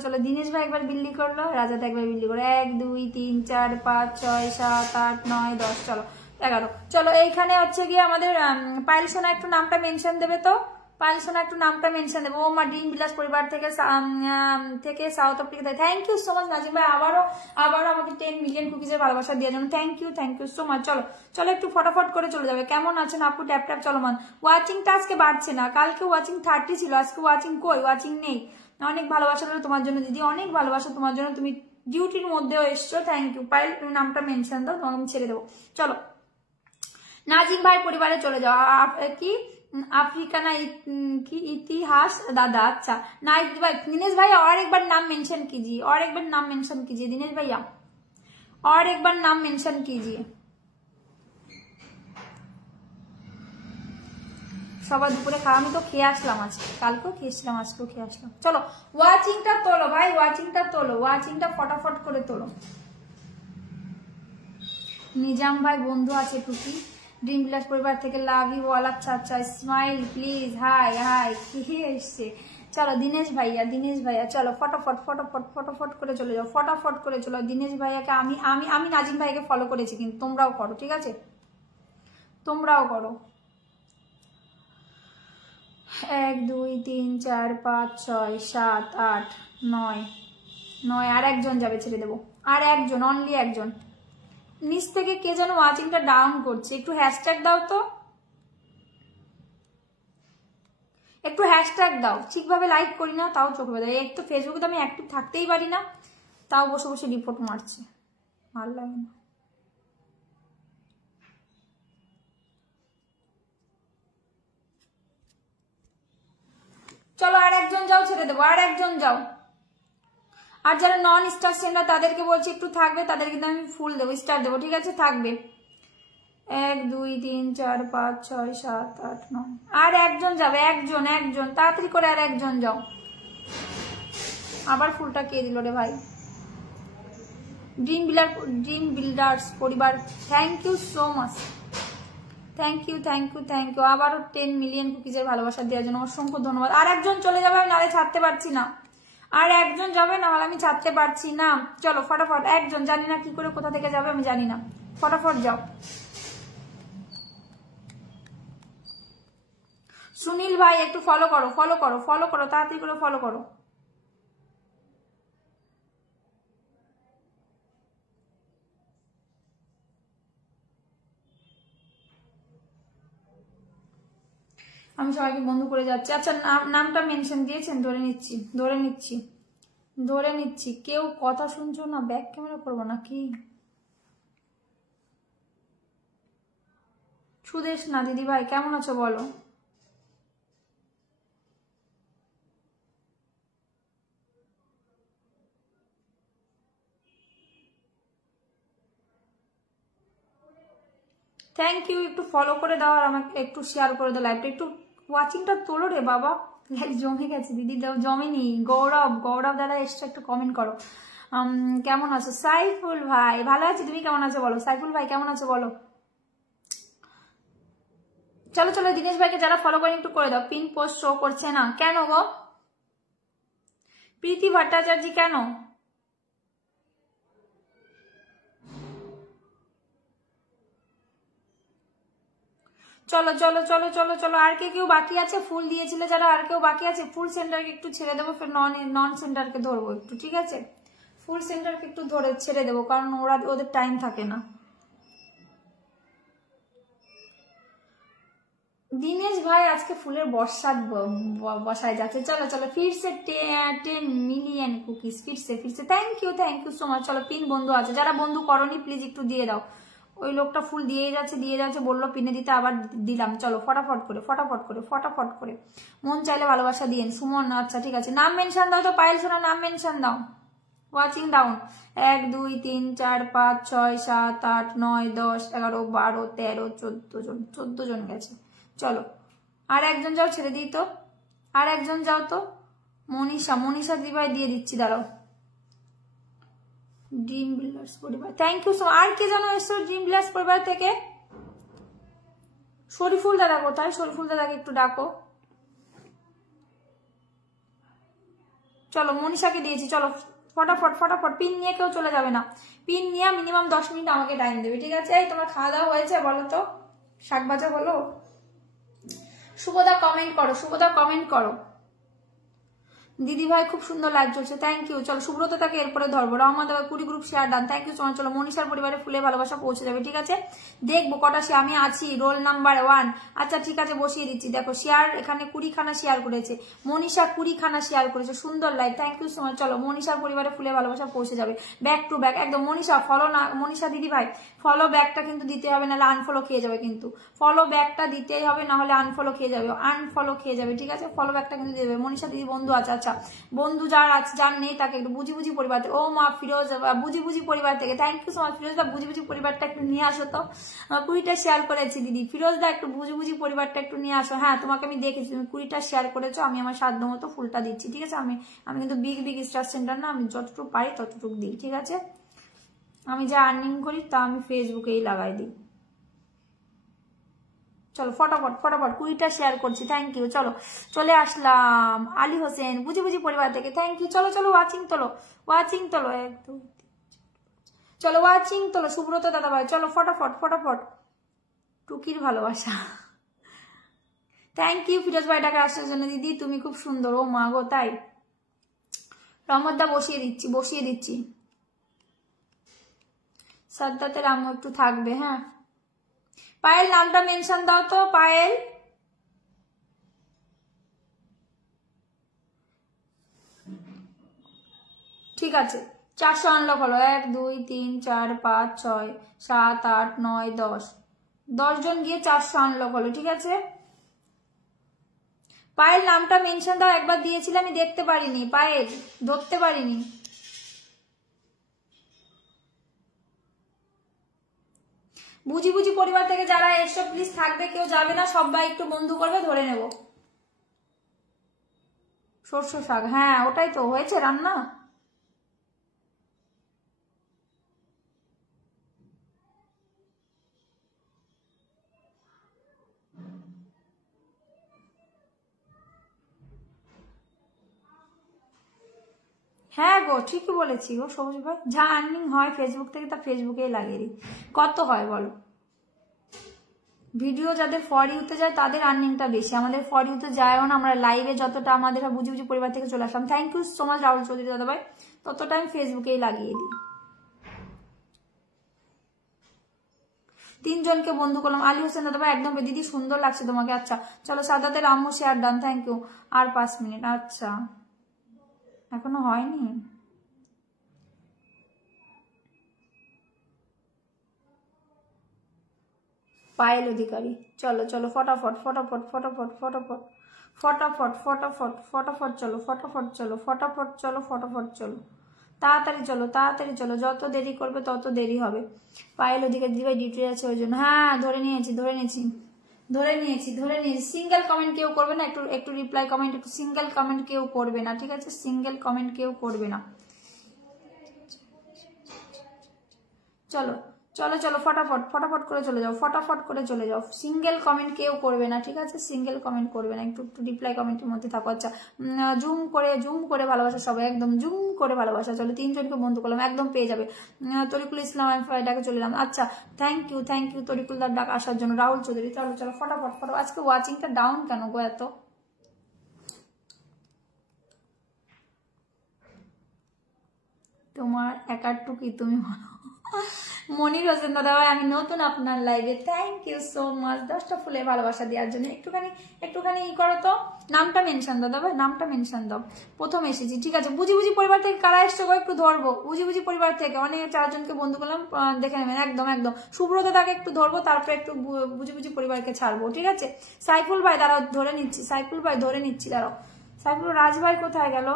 চলো দিনেশ ভাই একবার বিল্লি করলো, রাজাটা একবার বিল্লি করলো। 1 2 3 4 5 6 7 8 9 10। চলো 11। চলো এইখানে হচ্ছে গিয়ে আমাদের পায়েল সোনা একটু নামটা মেনশন দেবে তো। পায়েল সোনা একটু নামটা মেনশন দেবো। ও মা ড্রিম বিলাস পরিবার থেকে South Africa. Thank you so much Nazim ভাই, আবারও আমাকে 10 মিলিয়ন কুকিজের ভালোবাসা দেওয়ার জন্য থ্যাংক ইউ সো মাচ। চলো একটু ফটাফট করে চলে যাবে। কেমন আছেন আপু? ট্যাপ চলমান। ওয়াচিংটা আজকে বাড়ছে না, কালকে ওয়াচিং 30 ছিল, আজকে ওয়াচিং কই? ওয়াচিং নেই। অনেক ভালোবাসা তোমার জন্য দিদি, অনেক ভালোবাসা তোমার জন্য। তুমি ডিউটির মধ্যেও এসছো, থ্যাংক ইউ। পায়েল তুমি নামটা মেনশন দাও, তোমাকে আমি ছেড়ে দেবো। চলো নাজিম ভাই পরিবারে চলে যাও। কি আফ্রিকানা की इतिहास दादा। अच्छा नाइट भाई, दिनेश भाई और एक बार नाम मेंशन कीजिए, दिनेश भैया और एक बार नाम मेंशन कीजिए। সবাই দুপুরে খাওয়া, আমি তো খেয়ে আসলাম আজকে, কালকেও খেয়েছিলাম, আজকেও খেয়ে আসলাম। চলো ওয়াচিংটা তোলো ভাই, ওয়াচিংটা ফটাফট করে তোলো। নিজাম ভাই বন্ধু আছে টুকি। ড্রিম বিলাস পরিবার থেকে লাভ ইউ অল। আচ্ছা স্মাইল প্লিজ। হাই কি এসছে? চলো দিনেশ ভাইয়া চলো ফটাফট করে চলে যাও, ফটাফট করে চলো। দিনেশ ভাইয়াকে আমি নাজিম ভাইকে ফলো করেছি, কিন্তু তোমরাও করো, ঠিক আছে? তোমরাও করো। 1 2 3 4 5 6 7 8 9 আর একজন যাবে, ছেড়ে দেবো। আর একজন, অনলি একজন। নিচ থেকে কে যেন ওয়াচিংটা ডাউন করছে, একটু হ্যাশট্যাগ দাও তো, একটু হ্যাশট্যাগ দাও। ঠিকভাবে লাইক করি না তাও চোখ বেঁধে। এক তো ফেসবুকে তো আমি অ্যাক্টিভ থাকতেই পারি না, তাও বসে রিপোর্ট মারছে, ভালো লাগে না। চলো আর একজন যাও, ছেড়ে দেবো। আর একজন যাও। আর যারা নন স্টার সেন্ডার তাদেরকে বলছি একটু থাকবে, তাদের কিন্তু আমি ফুল দেবো, স্টার দেবো, ঠিক আছে? থাকবে। 1 2 3 4 5 6 7 8 9 আর একজন যাবে, একজন তাড়াতাড়ি করে আর একজন যাও। আবার ফুলটা কে দিল রে ভাই? ড্রিম বিল্ডার্স পরিবার, thank you so much. Thank you thank you thank you. আবারও 10 মিলিয়ন কুকিজের ভালোবাসা দেওয়ার জন্য অসংখ্য ধন্যবাদ। আর একজন চলে যাবে, আমি নাহলে ছাড়তে পারছি না। আর একজন যাবে, নাহলে আমি ছাড়তে পারছি না। চলো ফটাফট একজন, জানি না কি করে কোথা থেকে যাবে, আমি জানি না, ফটাফট যাও। সুনীল ভাই একটু ফলো করো, ফলো করো, ফলো করো, তাড়াতাড়ি করে ফলো করো। আমি সবাইকে বন্ধু করে যাচ্ছি। আচ্ছা নামটা মেনশন দিয়েছেন, ধরে নিচ্ছি, ধরে নিচ্ছি, ধরে নিচ্ছি। কেউ কথা শুনছো না? ব্যাক ক্যামেরা করবো নাকি? সুদেশ না দিদি ভাই, কেমন আছো বলো? থ্যাংক ইউ, একটু ফলো করে দাও আর আমাকে একটু শেয়ার করে দাও লাইভটা। একটু ওয়াচিংটা তোলো রে বাবা, লাইভ জমে গেছে। দিদি জমেনি। গৌরব, গৌরব দাদা এসছে, একটু কমেন্ট করো। কেমন আছো? সাইফুল ভাই ভালো আছি, তুমি কেমন আছো বলো? সাইফুল ভাই কেমন আছো বলো? চলো চলো, দিনেশ ভাইকে যারা ফলো করেন একটু করে দাও। পিন পোস্ট শো করছে না কেন গো? প্রীতি ভট্টাচার্য কেন? চলো চলো চলো চলো চলো। আর কে কেউ বাকি আছে? ফুল দিয়েছিল যারা, আর কেউ বাকি আছে? ফুল সেন্টারকে একটু ছেড়ে দেবো, ফের নন সেন্টারকে ধরবো একটু, ঠিক আছে? ফুল সেন্টারকে একটু ধরে ছেড়ে দেবো, কারণ ওদের টাইম থাকে না। दिनेश भाई आज के फुलेर बरसात बसाए जाते। चलो चलो फिर से 10 मिलियन कुकीज, फिर से थैंक यू सो मच। चलो पिन बंधु আছে, যারা বন্ধু করনি প্লিজ একটু দিয়ে দাও। ওই লোকটা ফুল দিয়ে যাচ্ছে বললো পিনে দিতে, আবার দিলাম। চলো ফটাফট করে ফটাফট করে ফটাফট করে। মন চাইলে ভালোবাসা দিয়েন। সুমন, আচ্ছা ঠিক আছে, নাম মেনশন দাও তো। পায়েল সোনা নাম মেনশন দাও। ওয়াচিং ডাউন 1 2 3 4 5 6 7 8 9 10 11 12 13 14 জন, 14 জন গেছে। চলো আর একজন যাও, ছেড়ে দিই তো। আর একজন যাও তো। মনীষা দিভাই দিয়ে দিচ্ছি, দাঁড়াও। ড্রিম বিল্ডার্স পরিবার, থ্যাংক ইউ সো। আর কে জানো এসো ড্রিম বিল্ডার্স পরিবার থেকে? শরীফুল দাদা কোথায়? শরীফুল দাদাকে একটু ডাকো। চলো মনীষাকে দিয়েছি, চলো ফটাফট ফটাফট। পিন নিয়ে কেউ চলে যাবে না, পিন নিয়ে মিনিমাম 10 মিনিট আমাকে টাইম দেবে, ঠিক আছে? এই তোমার খাওয়া দাওয়া হয়েছে বলো তো? শাক ভাজা বলো। শুভদা কমেন্ট করো, শুভদা কমেন্ট করো। দিদি ভাই খুব সুন্দর লাইভ চলছে, থ্যাংক ইউ। চলো সুব্রত তাকে এরপরে ধরবো। রহমান দাদা 20 group share done, thank you so much. চলো মনীষার পরিবারে ফুলে ভালোবাসা পৌঁছে যাবে, ঠিক আছে? দেখবো কটা শেয়ার। আমি আছি রোল নাম্বার 1। আচ্ছা ঠিক আছে, বসিয়ে দিচ্ছি। দেখো শেয়ার এখানে 20 খানা শেয়ার করেছে মনীষা, 20 খানা শেয়ার করেছে। সুন্দর live, thank you so much. চলো মনীষার পরিবারে ফুলে ভালোবাসা পৌঁছে যাবে। ব্যাক টু ব্যাক একদম। মনীষা ফলো না, মনীষা দিদি ভাই ফলো ব্যাকটা কিন্তু দিতে হবে, নাহলে আনফলো খেয়ে যাবে। কিন্তু ফলো ব্যাকটা দিতেই হবে, নাহলে আনফলো খেয়ে যাবে, আনফলো খেয়ে যাবে, ঠিক আছে? ফলো ব্যাকটা কিন্তু দিয়ে দেবে। মনীষা দিদি বন্ধু আছে, আচ্ছা বন্ধু যার আছে, যার নেই তাকে একটু বুঝি পরিবার থেকে। ও মা ফিরোজ বুঝি পরিবার থেকে, thank you so much. Firoz দা বুঝি পরিবারটা একটু নিয়ে আসো তো। 20টা শেয়ার করেছি দিদি। ফিরোজ দা একটু বুঝি পরিবারটা একটু নিয়ে আসো। হ্যাঁ তোমাকে আমি দেখেছি, তুমি 20টা শেয়ার করেছো। আমি আমার সাধ্য মতো ফুলটা দিচ্ছি, ঠিক আছে? আমি কিন্তু বিগ স্টার সেন্টার না, আমি যতটুকু পারি ততটুকু দিই, ঠিক আছে? আমি যা আর্নিং করি তা আমি ফেসবুকেই লাগাই দিই। চলো ফটাফট ফটাফট 20টা শেয়ার করছি, থ্যাংক ইউ। চলো চলে আসলাম। আলী হোসেন বুঝি পরিবার থেকে, থ্যাংক ইউ। চলো চলো ওয়াচিং তোলো, ওয়াচিং তোলো। 1 2 চলো ওয়াচিং তোলো। সুব্রত দাদা ভাই চলো ফটাফট ফটাফট। টুকির ভালোবাসা, থ্যাংক ইউ ফিরোজ ভাই টাকা আসার জন্য। দিদি তুমি খুব সুন্দর। ও মা গো, তাই? রহমতদা বসিয়ে দিচ্ছি। সাদ্দাতের আম্মু একটু থাকবে, হ্যাঁ। পায়েল নামটা মেনশন দাও তো। পায়েল ঠিক আছে। 400 আনলক হলো। 1 2 3 4 5 6 7 8 9 10 10 জন গিয়ে 400 আনলক হলো, ঠিক আছে? পায়েল নামটা মেনশন দাও। একবার দিয়েছিলাম আমি দেখতে পারিনি, পায়েল ধরতে পারিনি। বুঝি পরিবার থেকে যারা এসো প্লিজ থাকবে, কেউ যাবে না, সবাই একটু বন্ধু করবে, ধরে নেব। সরষে শাক, হ্যাঁ ওটাই তো হয়েছে রান্না। হ্যাঁ গো, ঠিকই বলেছি গো সবুজ ভাই, যা আর্নিং হয় ফেসবুক থেকে তা ফেসবুকেই লাগিয়ে দিই। কত হয় বলো? ভিডিও যাদের ফর ইউতে যায় তাদের আর্নিংটা বেশি, আমাদের ফর ইউতে যায়ও না, আমরা লাইভে যতটা আমাদের বুঝি বুঝি পরিবার থেকে চলে আসলাম, thank you so much Rahul Chowdhury দাদা ভাই, ততটা আমি ফেসবুকেই লাগিয়ে দিই। 3 জনকে বন্ধু করলাম। আলী হোসেন দাদা ভাই একদম দিদি সুন্দর লাগছে তোমাকে। আচ্ছা চলো, সাদাতের আম্মু শেয়ার ডান, থ্যাংক ইউ। আর 5 মিনিট। আচ্ছা এখনো হয়নি। পায়েল অধিকারী, চলো চলো ফটাফট ফটাফট ফটাফট ফটাফট ফটাফট ফটাফট ফটাফট চলো, ফটাফট চলো, ফটাফট চলো, ফটাফট চলো, তাড়াতাড়ি চলো, তাড়াতাড়ি চলো, যত দেরি করবে তত দেরি হবে। পায়েল অধিকারী দিদি ভাই ডিউটি আছে ওই জন্য। হ্যাঁ ধরে নিয়েছি ধরে নিয়েছি ধরে নিয়েছি ধরে নিয়েছি। সিঙ্গেল কমেন্ট কেউ করবে না, একটু একটু রিপ্লাই কমেন্ট, একটু সিঙ্গেল কমেন্ট কেউ করবে না, ঠিক আছে? সিঙ্গেল কমেন্ট কেউ করবে না। চলো চলো চলো ফটাফট ফটাফট করে চলে যাও, ফটাফট করে চলে যাও, সিঙ্গেল কমেন্ট কেউ করবে না, ঠিক আছে? সিঙ্গেল কমেন্ট করবে না, একটু একটু রিপ্লাই কমেন্টের মধ্যে থাকো। আচ্ছা জুম করে ভালোবাসা সবাই, একদম জুম করে ভালোবাসা। চলো 3 জনকে বন্ধু করলাম, একদম পেয়ে যাবে। তরিকুল ইসলাম আমি ডাকে চলে এলাম। আচ্ছা থ্যাংক ইউ তরিকুল দার ডাক আসার জন্য। রাহুল চৌধুরী, চলো চলো ফটাফট ফটাফট। আজকে ওয়াচিংটা ডাউন কেন গো এত? তোমার একার টুকি তুমি বলো। মনির হোসেন দাদা ভাই আমি নতুন আপনার লাইভে, থ্যাংক ইউ সো মাচ 10টা ফুলে ভালোবাসা দেওয়ার জন্য। একটুখানি একটুখানি ই করো তো, নামটা মেনশন দাদা ভাই, নামটা মেনশন দাও। প্রথম এসেছি, ঠিক আছে? বুঝি বুঝি পরিবার থেকে কারা এসছে গো একটু ধরবো, বুঝি বুঝি পরিবার থেকে অনেক 4 জনকে বন্ধু করলাম, দেখে নেবেন একদম একদম। সুব্রত তাকে একটু ধরবো, তারপরে একটু বুঝি বুঝি পরিবারকে ছাড়বো, ঠিক আছে? সাইফুল ভাই দাঁড়াও ধরে নিচ্ছি, সাইফুল ভাই ধরে নিচ্ছি, দাঁড়াও। সাইফুল, রাজ ভাই কোথায় গেল?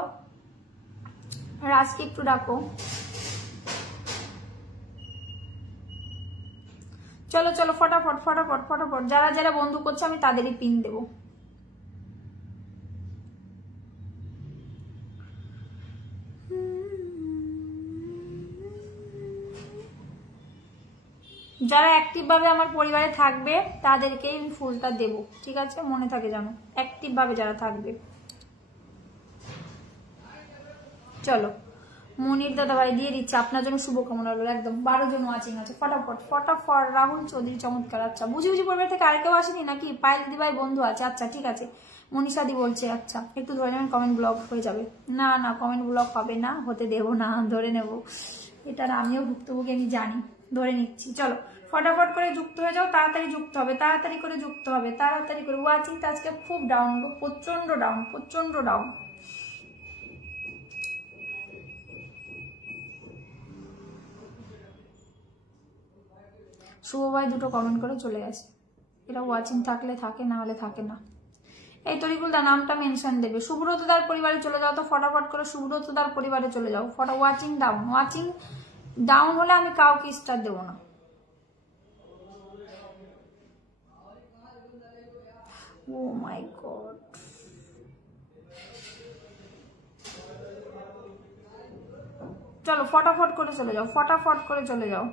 রাজকে একটু ডাকো। চলো চলো ফটাফট ফটাফট ফটাফট, যারা যারা বন্ধু করছে আমি তাদেরই পিন দেব। যারা অ্যাক্টিভ ভাবে আমার পরিবারে থাকবে তাদেরকেই আমি ফুলটা দেব, ঠিক আছে? মনে থাকে জানো, অ্যাক্টিভ ভাবে যারা থাকবে। চলো মনির দাদা ভাই দিয়ে দিচ্ছে, আপনার জন্য শুভকামনা রইল। একদম 12 জন ওয়াচিং আছে, ফটাফট ফটাফট। রাহুল চৌধুরী চমৎকার। আচ্ছা বুঝি বুঝি পরিবার থেকে আর কেউ আসেনি নাকি? পায়েল দিদি ভাই বন্ধু আছে, আচ্ছা ঠিক আছে। মনীষা দি বলছে, আচ্ছা একটু ধরে নেবেন, কমেন্ট ব্লক হয়ে যাবে। না না কমেন্ট ব্লক হবে না, হতে দেব না, ধরে নেব। এটা আমিও ভুক্তভোগী, আমি জানি, ধরে নিচ্ছি। চলো ফটাফট করে যুক্ত হয়ে যাও, তাড়াতাড়ি যুক্ত হবে, তাড়াতাড়ি করে যুক্ত হবে, তাড়াতাড়ি করে। ওয়াচিংটা আজকে খুব ডাউন, প্রচন্ড ডাউন, প্রচন্ড ডাউন। শুভ ভাই দুটো কমেন্ট করে চলে গেছে, এটা ওয়াচিং থাকলে থাকে, না হলে থাকে না। এই তরিকুলদার নামটা মেনশন দেবে। সুব্রতদার পরিবারে চলে যাও তো, ফটাফট করে সুব্রতদার পরিবারে চলে যাও। ওয়াচিং ডাউন, ওয়াচিং ডাউন হলে আমি কাউকে স্টার দেবো না। ও মাই গড, চলো ফটাফট করে চলে যাও, ফটাফট করে চলে যাও।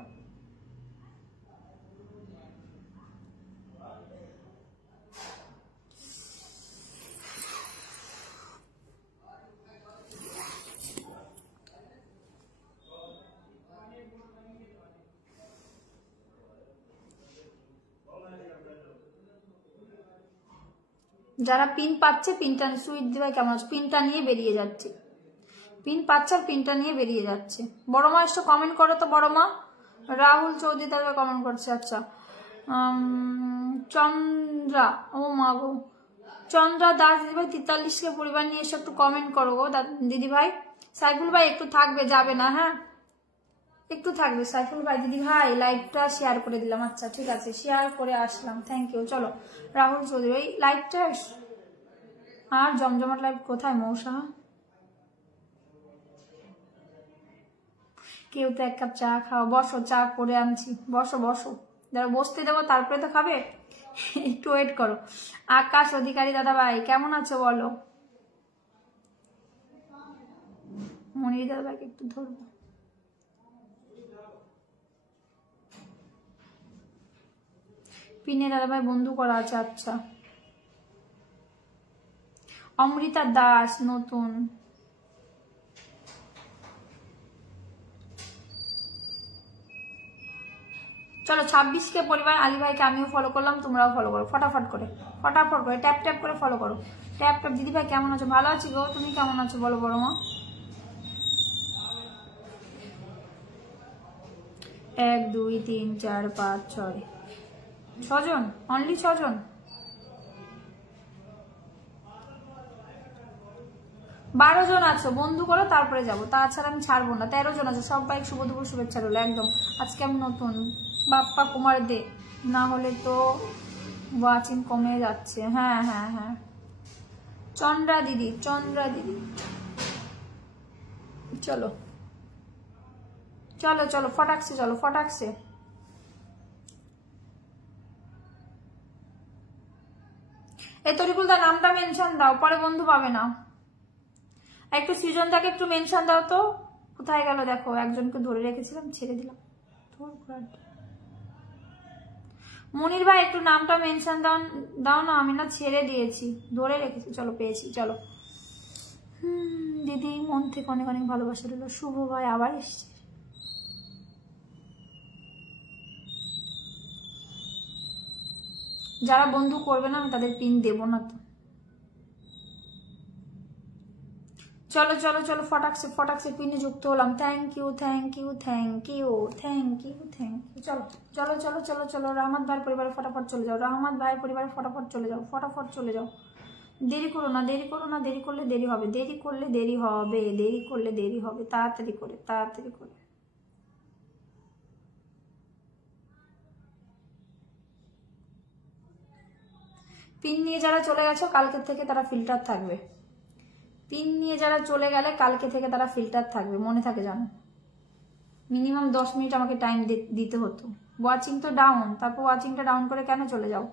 যারা পিন পাচ্ছে পিনটা, সুইট দিবাই কেমন আছে? পিনটা নিয়ে বেরিয়ে যাচ্ছে, পিন পাচ্ছে আর পিনটা নিয়ে বেরিয়ে যাচ্ছে। বড় মা একটু কমেন্ট করো তো, বড় মা। রাহুল চৌধুরী তারপরে কমেন্ট করছে। আচ্ছা চন্দ্রা, ও মা গো, চন্দ্রা দাস দিদি ভাই 43কে পরিবার নিয়ে এসে একটু কমেন্ট করো গো দিদি ভাই। সাইফুল ভাই একটু থাকবে, যাবে না, হ্যাঁ একটু থাকবে সাইফুল ভাই। দিদি ভাই লাইভটা শেয়ার করে দিলাম, আচ্ছা ঠিক আছে শেয়ার করে আসলাম, থ্যাংক ইউ। চলো রাহুল চৌধুরী এই লাইভটা, আর জমজমাট লাইভ কোথায় মৌসা? কেউ তো 1 কাপ চা খাও, বসো চা করে আনছি, বসো বসো, যারা বসতে দেবো তারপরে তো খাবে, একটু ওয়েট করো। আকাশ অধিকারী দাদা ভাই কেমন আছো বলো? মনির দাদা ভাইকে একটু ধরবো। পিনে দাদা ভাই বন্ধু করা আছে, আচ্ছা। অমৃতা দাস নতুন, চলো 26কে পরিবার, আলী ভাইকে আমিও ফলো করলাম, তোমরাও ফলো করো ফটাফট করে ট্যাপ ট্যাপ করে ফলো করো, ট্যাপ ট্যাপ। দিদি ভাই কেমন আছো? ভালো আছি গো, তুমি কেমন আছো বলো বড় মা? 1 2 3 4 5 6 6জন, অনলি 6জন। 12 জন আছো, বন্ধু করো তারপরে যাবো, তাছাড়া আমি ছাড়বো না। 13 জন আছো, সবাই শুভ দুপুর শুভেচ্ছা রইলো একদম। আজকে আমি নতুন, বাপ্পা কুমার দে, না হলে তো ওয়াচিং কমে যাচ্ছে। হ্যাঁ হ্যাঁ হ্যাঁ, চন্দ্রা দিদি চলো চলো চলো ফটাকসে, চলো ফটাকসে। এই তরিকুলদার নামটা মেনশন দাও, পরে বন্ধু পাবে না। একটু সৃজনটাকে একটু মেনশন দাও তো, কোথায় গেল দেখো, একজনকে ধরে রেখেছিলাম ছেড়ে দিলাম। মনির ভাই একটু নামটা মেনশন দাও না, আমি না ছেড়ে দিয়েছি, ধরে রেখেছি। চলো পেয়েছি, চলো। দিদি মন থেকে অনেক অনেক ভালোবাসা রইল। শুভ ভাই আবার এসছে। যারা বন্ধু করবে না আমি তাদের পিন দেবো না তো। চলো চলো চলো ফটাকসে পিনে যুক্ত হলাম। থ্যাংক ইউ চলো চলো চলো চলো চলো। রহমত ভাই পরিবারে ফটাফট চলে যাও, রহমত ভাই পরিবারে ফটাফট চলে যাও, ফটাফট চলে যাও। দেরি করো না, দেরি করলে দেরি হবে, দেরি করলে দেরি হবে। তাড়াতাড়ি করে পিন নিয়ে যারা চলে গেছো কালকের থেকে তারা ফিল্টার থাকবে। পিন নিয়ে যারা চলে গেলে কালকে থেকে তারা ফিল্টার থাকবে, মনে থাকে জানো। মিনিমাম 10 মিনিট আমাকে টাইম দিতে হতো। ওয়াচিং তো ডাউন, তারপর ওয়াচিংটা ডাউন করে কেন চলে যাও?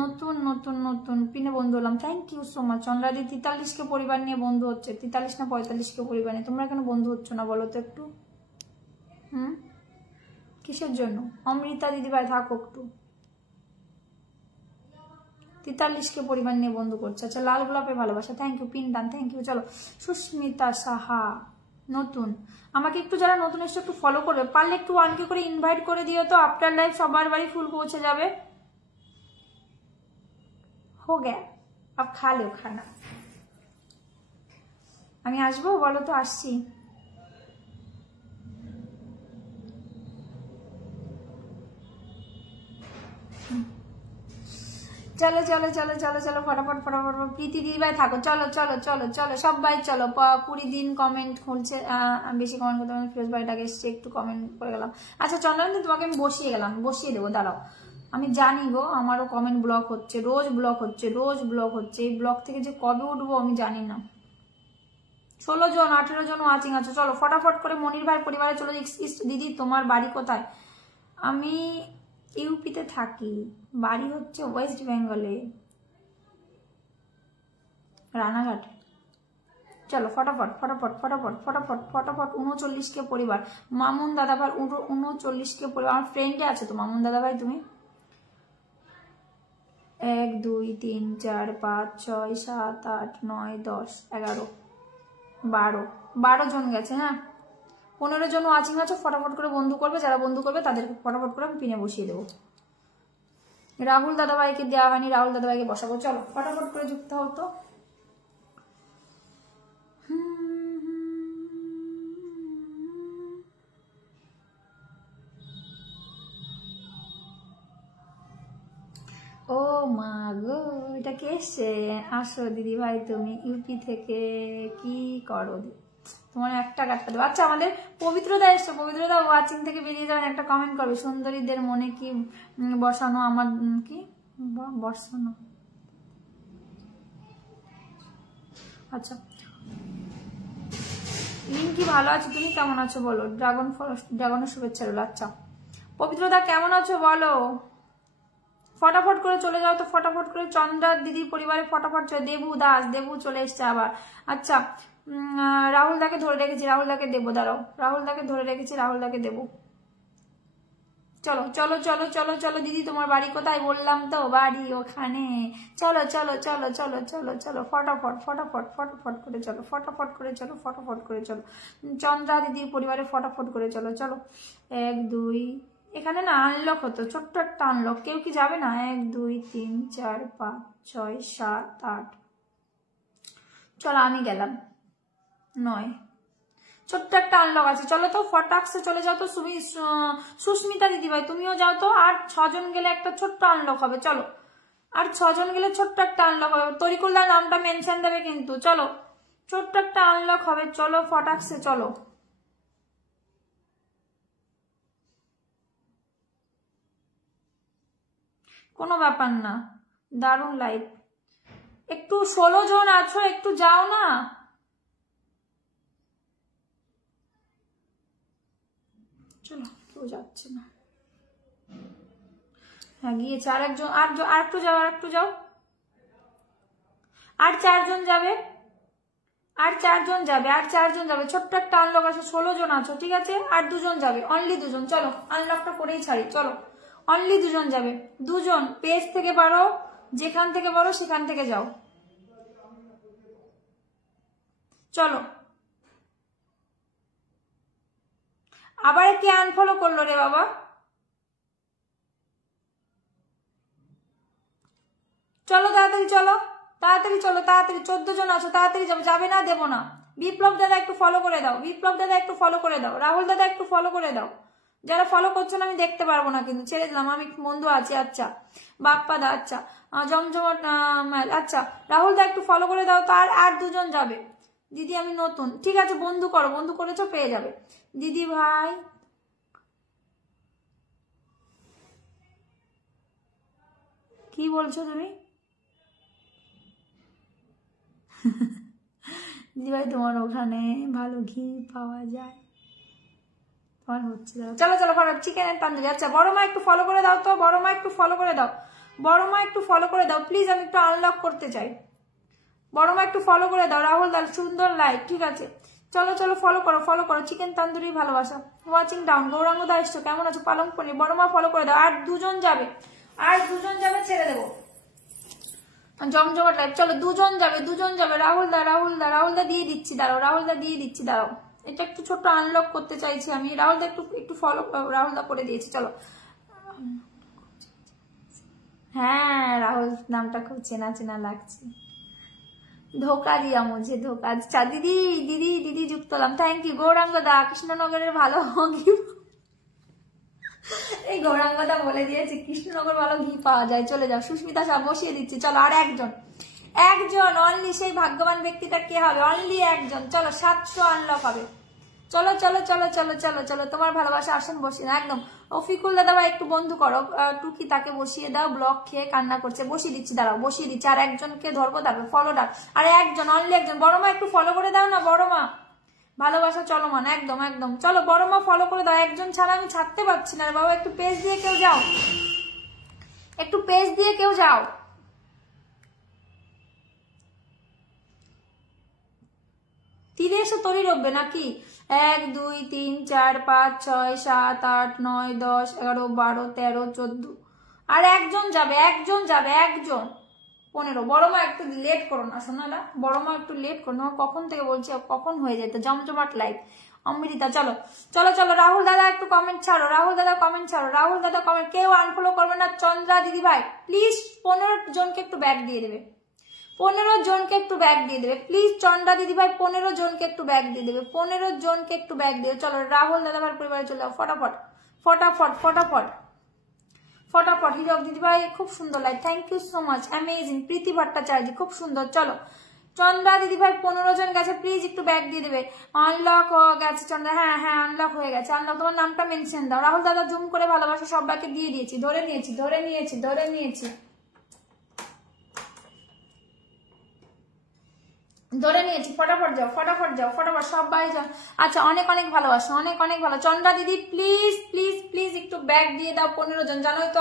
নতুন নতুন নতুন পিনে বন্ধু হলাম, থ্যাংক ইউ সো মাচ। চন্দ্রাদি 43কে পরিবার নিয়ে বন্ধু হচ্ছে, 43 না 45কে পরিবার নিয়ে। তোমরা কেন বন্ধু হচ্ছ না বলো তো একটু? কিসের জন্য? অমৃতা দিদি ভাই থাকো একটু। 43কে পরিবার নিয়ে বন্ধু করছে। আচ্ছা, লাল গোলাপে ভালোবাসা, thank you, pin done, thank you. চলো সুস্মিতা সাহা নতুন, আমাকে একটু যারা নতুন এসে একটু ফলো করবে, পারলে একটু 1K করে ইনভাইট করে দিও তো। আফটার লাইফ সবার বাড়ি ফুল পৌঁছে যাবে। हो गया, अब खा लो खाना। আমি আসবো বলো তো? আসছি। চলো চলো চলো চলো চলো ফটাফট প্রীতি দিদি ভাই থাকো, চলো চলো চলো চলো সবাই চলো। 20 দিন কমেন্ট খুলছে, বেশি কমেন্ট করতে হবে। ফিরোজ ভাইটাকে এসছে, একটু কমেন্ট করে গেলাম। আচ্ছা চন্দ্রন, তোমাকে আমি বসিয়ে দেবো, দাঁড়াও। আমি জানি গো, আমারও কমেন্ট ব্লক হচ্ছে, রোজ ব্লক হচ্ছে। এই ব্লক থেকে যে কবে উঠবো আমি জানি না। 16 জন 18 জন ওয়াচিং আছে, চলো ফটাফট করে মনির ভাই পরিবারে চলো। দিদি তোমার বাড়ি কোথায়? আমি ইউপিতে থাকি, বাড়ি হচ্ছে ওয়েস্ট বেঙ্গলে, রানাঘাটে। চলো ফটাফট 39কে পরিবার। মামুন দাদাভাই 39কে পরিবার। আমার ফ্রেন্ডে আছে তো মামুন দাদাভাই। তুমি 1 2 3 4 5 6 7 8 9 10 11 12 জন গেছে। হ্যাঁ, 15 জন ওয়াচিং আছে, ফটাফট করে বন্ধু করবে। যারা বন্ধু করবে তাদেরকে ফটাফট করে আমি পিনে বসিয়ে দেবো। রাহুল দাদাভাইকে দেওয়া হয়নি, রাহুল দাদাভাইকে বসাবো। চলো ফটাফট করে যুক্ত হতো। ও মা গো, এটা কে এসছে? আসো দিদি ভাই, তুমি ইউপি থেকে কি করো? তোমার একটা কাটতে দেবো। আচ্ছা, আমাদের পবিত্রদা এসছো, পবিত্রদা ওয়াচিং থেকে বেরিয়ে যাবেন, একটা কমেন্ট করবে। সুন্দরীদের মনে কি বসানো, আমার কি বসানো? আচ্ছা লিঙ্কি ভালো আছে, তুমি কেমন আছো বলো? ড্রাগনের শুভেচ্ছা রইল। আচ্ছা পবিত্রদা কেমন আছো বলো? ফটাফট করে চলে যাও তো, ফটাফট করে। চন্দ্রা দিদির পরিবারে ফটাফট চলে। দেবু চলে এসছে আবার। আচ্ছা রাহুল দাকে ধরে রেখেছি, রাহুল দাকে দেবো, দাঁড়াও। রাহুল দাকে ধরে রেখেছি, রাহুল দাকে দেবো। চলো চলো চলো চলো চলো দিদি তোমার বাড়ি কোথায়? বললাম তো বাড়ি ওখানে। চলো চলো চলো চলো চলো চলো ফটাফট ফটাফট ফটাফট করে চলো, ফটাফট করে চলো, ফটাফট করে চলো। চন্দ্রা দিদির পরিবারে ফটাফট করে চলো। চলো 1 2, এখানে না আনলক হতো, ছোট্ট একটা আনলক। কেউ কি যাবে না? 1 2 3 4 5 6 7 8। চলো আমি গেলাম 9। ছোট্ট একটা আনলক আছে। চলো তো ফটাকসে চলে যাও তো। সুস্মিতা দিদি ভাই তুমিও যাও তো। আর 6 জন গেলে একটা ছোট্ট আনলক হবে। চলো আর 6 জন গেলে ছোট্ট একটা আনলক হবে। তরিকুল্লার নামটা মেনশন দেবে কিন্তু। চলো ছোট্ট একটা আনলক হবে। চলো ফটাকসে চলো। কোনো ব্যাপার না, দারুণ লাইভ। একটু 16 জন আছো, একটু যাও না। চলো কেউ যাচ্ছে না। হ্যাঁ গিয়েছে আরেকজন। আর একটু যাও, আর একটু যাও। আর 4 জন যাবে, আর 4 জন যাবে, আর 4 জন যাবে। ছোট্ট একটা আনলক আছে, 16 জন আছো, ঠিক আছে? আর 2 জন যাবে, অনলি 2 জন। চলো আনলকটা করেই ছাড়ি। চলো অনলি 2 জন যাবে। 2 জন পেজ থেকে পারো, যেখান থেকে পারো সেখান থেকে যাও। চলো। আবার কে আনফলো করলো রে বাবা? চলো তাড়াতাড়ি চলো, তাড়াতাড়ি চলো, তাড়াতাড়ি। 14 জন আছো, তাড়াতাড়ি যাবে। যাবে না দেবো না। বিপ্লব দাদা একটু ফলো করে দাও, বিপ্লব দাদা একটু ফলো করে দাও, রাহুল দাদা একটু ফলো করে দাও। যারা ফলো করছো না আমি দেখতে পারবো না কিন্তু, ছেড়ে দিলাম। আমি বন্ধু আছি। আচ্ছা বাপ্পা দা, আচ্ছা জমজমাট, আচ্ছা রাহুল দা একটু ফলো করে দাও তো। আর 2 জন যাবে। দিদি আমি নতুন, ঠিক আছে বন্ধু করো, বন্ধু করেছো পেয়ে যাবে। দিদি ভাই কি বলছো তুমি? দিদিভাই তোমার ওখানে ভালো ঘি পাওয়া যায়? তোমার হচ্ছে। চলো চলো ফটো চিকেন তন্দুরি। আচ্ছা বড় মা একটু ফলো করে দাও তো, বড় মা একটু ফলো করে দাও, বড় মা একটু ফলো করে দাও প্লিজ। আমি একটু আনলক করতে চাই। বড় মা একটু ফলো করে দাও। রাহুল দাল সুন্দর লাইক, ঠিক আছে। চলো চলো ফলো করো, ফলো করো। চিকেন তন্দুরি ভালোবাসা। Watching down. গৌরাঙ্গ দা এসছো, কেমন আছো? পালং পনির। বড় মা ফলো করে দাও। আর 2 জন যাবে, আর 2 জন যাবে, ছেড়ে দেবো। জমজমাট লাইভ। চলো 2 জন যাবে, 2 জন যাবে। রাহুল দা, রাহুল দা, রাহুল দা দিয়ে দিচ্ছি, দাঁড়াও। রাহুল দা দিয়ে দিচ্ছি, দাঁড়াও। এটা একটু ছোট আনলক করতে চাইছি আমি। রাহুল দা একটু একটু ফলো, রাহুল দা করে দিয়েছি। চলো। হ্যাঁ রাহুল নামটা খুব চেনা চেনা লাগছে। ধোকা দিয়া মুঝে ধোকা। আচ্ছা দিদি দিদি দিদি যুক্ত হলাম, থ্যাংক ইউ। গৌরাঙ্গ দা কৃষ্ণনগরের ভালো ঘি। এই গৌরাঙ্গ দা বলে দিয়েছে কৃষ্ণনগর ভালো ঘি পাওয়া যায়। চলে যাও। সুস্মিতা সব বসিয়ে দিচ্ছি। চলো আর একজন, একজন অনলি। সেই ভাগ্যবান ব্যক্তিটা কে হবে? অনলি একজন। চলো 700 আনলক হবে। চলো চলো চলো চলো চলো চলো। তোমার ভালোবাসা আসন বসিয়ে না একদম। অফিকুল দাদা ভাই একটু বন্ধু করো। টুকি তাকে বসিয়ে দাও, ব্লক খেয়ে কান্না করছে। বসিয়ে দিচ্ছি, দাঁড়াও বসিয়ে দিচ্ছি। আর একজনকে ধরবো, তারপরে ফলো ডাক। আর একজন, অনলি একজন। বড় মা একটু ফলো করে দাও না, বড় মা। ভালোবাসা চলমান একদম একদম। চলো বড় মা ফলো করে দাও। একজন ছাড়া আমি ছাড়তে পারছি না রে বাবা। একটু পেজ দিয়ে কেউ যাও, একটু পেজ দিয়ে কেউ যাও। তীরে এসে তরি রববে নাকি? 1 2 3 4 5 6 7 8 9 10 11 12 13 14। আর একজন যাবে, একজন যাবে, একজন। 15। বড় মা একটু লেট করো না শোনালা, বড় মা একটু লেট করো না। কখন থেকে বলছি, কখন হয়ে যেত জমজমাট লাইভ। অমৃতা চলো চলো চলো। রাহুল দাদা একটু কমেন্ট ছাড়ো, রাহুল দাদা কমেন্ট ছাড়ো, রাহুল দাদা কমেন্ট। কেউ আনফলো করবে না। চন্দ্রা দিদি ভাই প্লিজ 15 জনকে একটু ব্যাক দিয়ে দেবে, 15 জনকে একটু ব্যাক দিয়ে দেবে প্লিজ। চন্দ্রা দিদি ভাই 15 জনকে একটু ব্যাক দিয়ে দেবে, 15 জনকে একটু ব্যাক দিয়ে। চলো রাহুল দাদা ভাই পরিবারে চলে যাও ফটাফট ফটাফট ফটাফট ফটাফট। হিরক দিদি ভাই খুব সুন্দর live, thank you so much, amazing. Preeti Bhattacharya খুব সুন্দর। চলো চন্দ্রা দিদি ভাই 15 জন গেছে, প্লিজ একটু ব্যাক দিয়ে দেবে। আনলক গেছে চন্দ্রা, হ্যাঁ হ্যাঁ আনলক হয়ে গেছে। আনলক তোমার নামটা মেনশন দাও। রাহুল দাদা জুম করে ভালোবাসা সবাইকে দিয়ে দিয়েছি, ধরে নিয়েছি ধরে নিয়েছি ধরে নিয়েছি। ধরে নিয়েছি, ফটাফট যাও, ফটাফট যাও, ফটাফট সবাই যাও। আচ্ছা, অনেক অনেক ভালোবাসো, অনেক অনেক ভালো। চন্দ্রা দিদি প্লিজ প্লিজ প্লিজ একটু ব্যাগ দিয়ে দাও, 15 জন, জানোই তো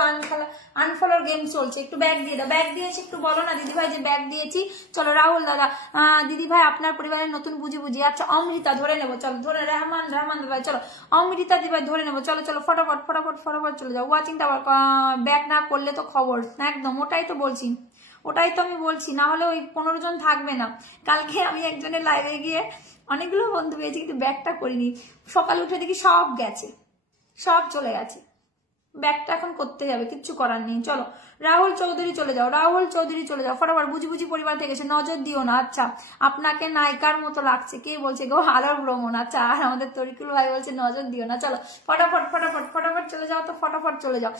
আনফলোর গেম চলছে, একটু ব্যাগ দিয়ে দাও। ব্যাগ দিয়েছি একটু বলো না দিদি ভাই যে ব্যাগ দিয়েছি। চলো রাহুল দাদা, দিদি ভাই আপনার পরিবারের নতুন বুঝি বুঝি। আচ্ছা অমৃতা ধরে নেবো, চলো ধরে, রহমান ভাই, চলো অমৃতা দিদি ভাই ধরে নেবো, চলো চলো ফটাফট ফটাফট ফটাফট চলে যাও। ওয়াচিং টাওয়ার ব্যাগ না করলে তো খবর একদম, ওটাই তো বলছি, ওটাই তো আমি বলছি, না হলে ওই 15 জন থাকবে না। কালকে আমি একজনের লাইভে গিয়ে অনেকগুলো বন্ধু পেয়েছি, কিন্তু ব্যাগটা করিনি। সকালে উঠে দেখি সব গেছে, সব চলে গেছে। ব্যাগটা এখন করতে যাবে, কিচ্ছু করার নেই। চলো রাহুল চৌধুরী চলে যাও, রাহুল চৌধুরী চলে যাও ফটাফট। বুঝি বুঝি পরিবার থেকে এসে নজর দিও না। আচ্ছা আপনাকে নায়িকার মতো লাগছে, কে বলছে গো? আলোর ভ্রমণ। আচ্ছা আর আমাদের তরিকুল ভাই বলছে নজর দিও না। চলো ফটাফট ফটাফট ফটাফট চলে যাও, তো ফটাফট চলে যাও।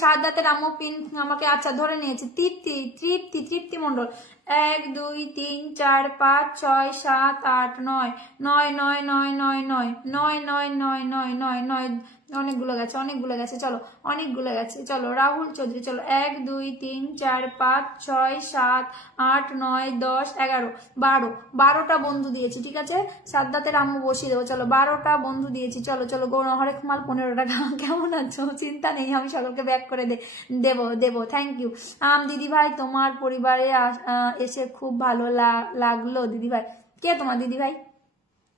শাহাদাতের আম্মু পিন আমাকে আচ্ছা ধরে নিয়েছে। তৃপ্তি তৃপ্তি তৃপ্তি মন্ডল, 1 2 3 4 5 6 7 8 9 9 9 9 9 9 9 9 9 9 9 9 অনেকগুলো গেছে, অনেকগুলো গেছে, চলো অনেকগুলো গেছে। চলো রাহুল চৌধুরী, চলো 1 2 3 4 5 6 7 8 9 10 11 12 12টা বন্ধু দিয়েছি, ঠিক আছে? সাদ্দাতের আম্মু বসিয়ে দেবো। চলো 12টা বন্ধু দিয়েছি। চলো চলো হরেক মাল 15 টাকা। কেমন আছো? চিন্তা নেই, আমি সকলকে ব্যাক করে দেবো দেবো। থ্যাংক ইউ দিদি ভাই, তোমার পরিবারে এসে খুব ভালো লাগলো দিদি ভাই। কে তোমার দিদি ভাই?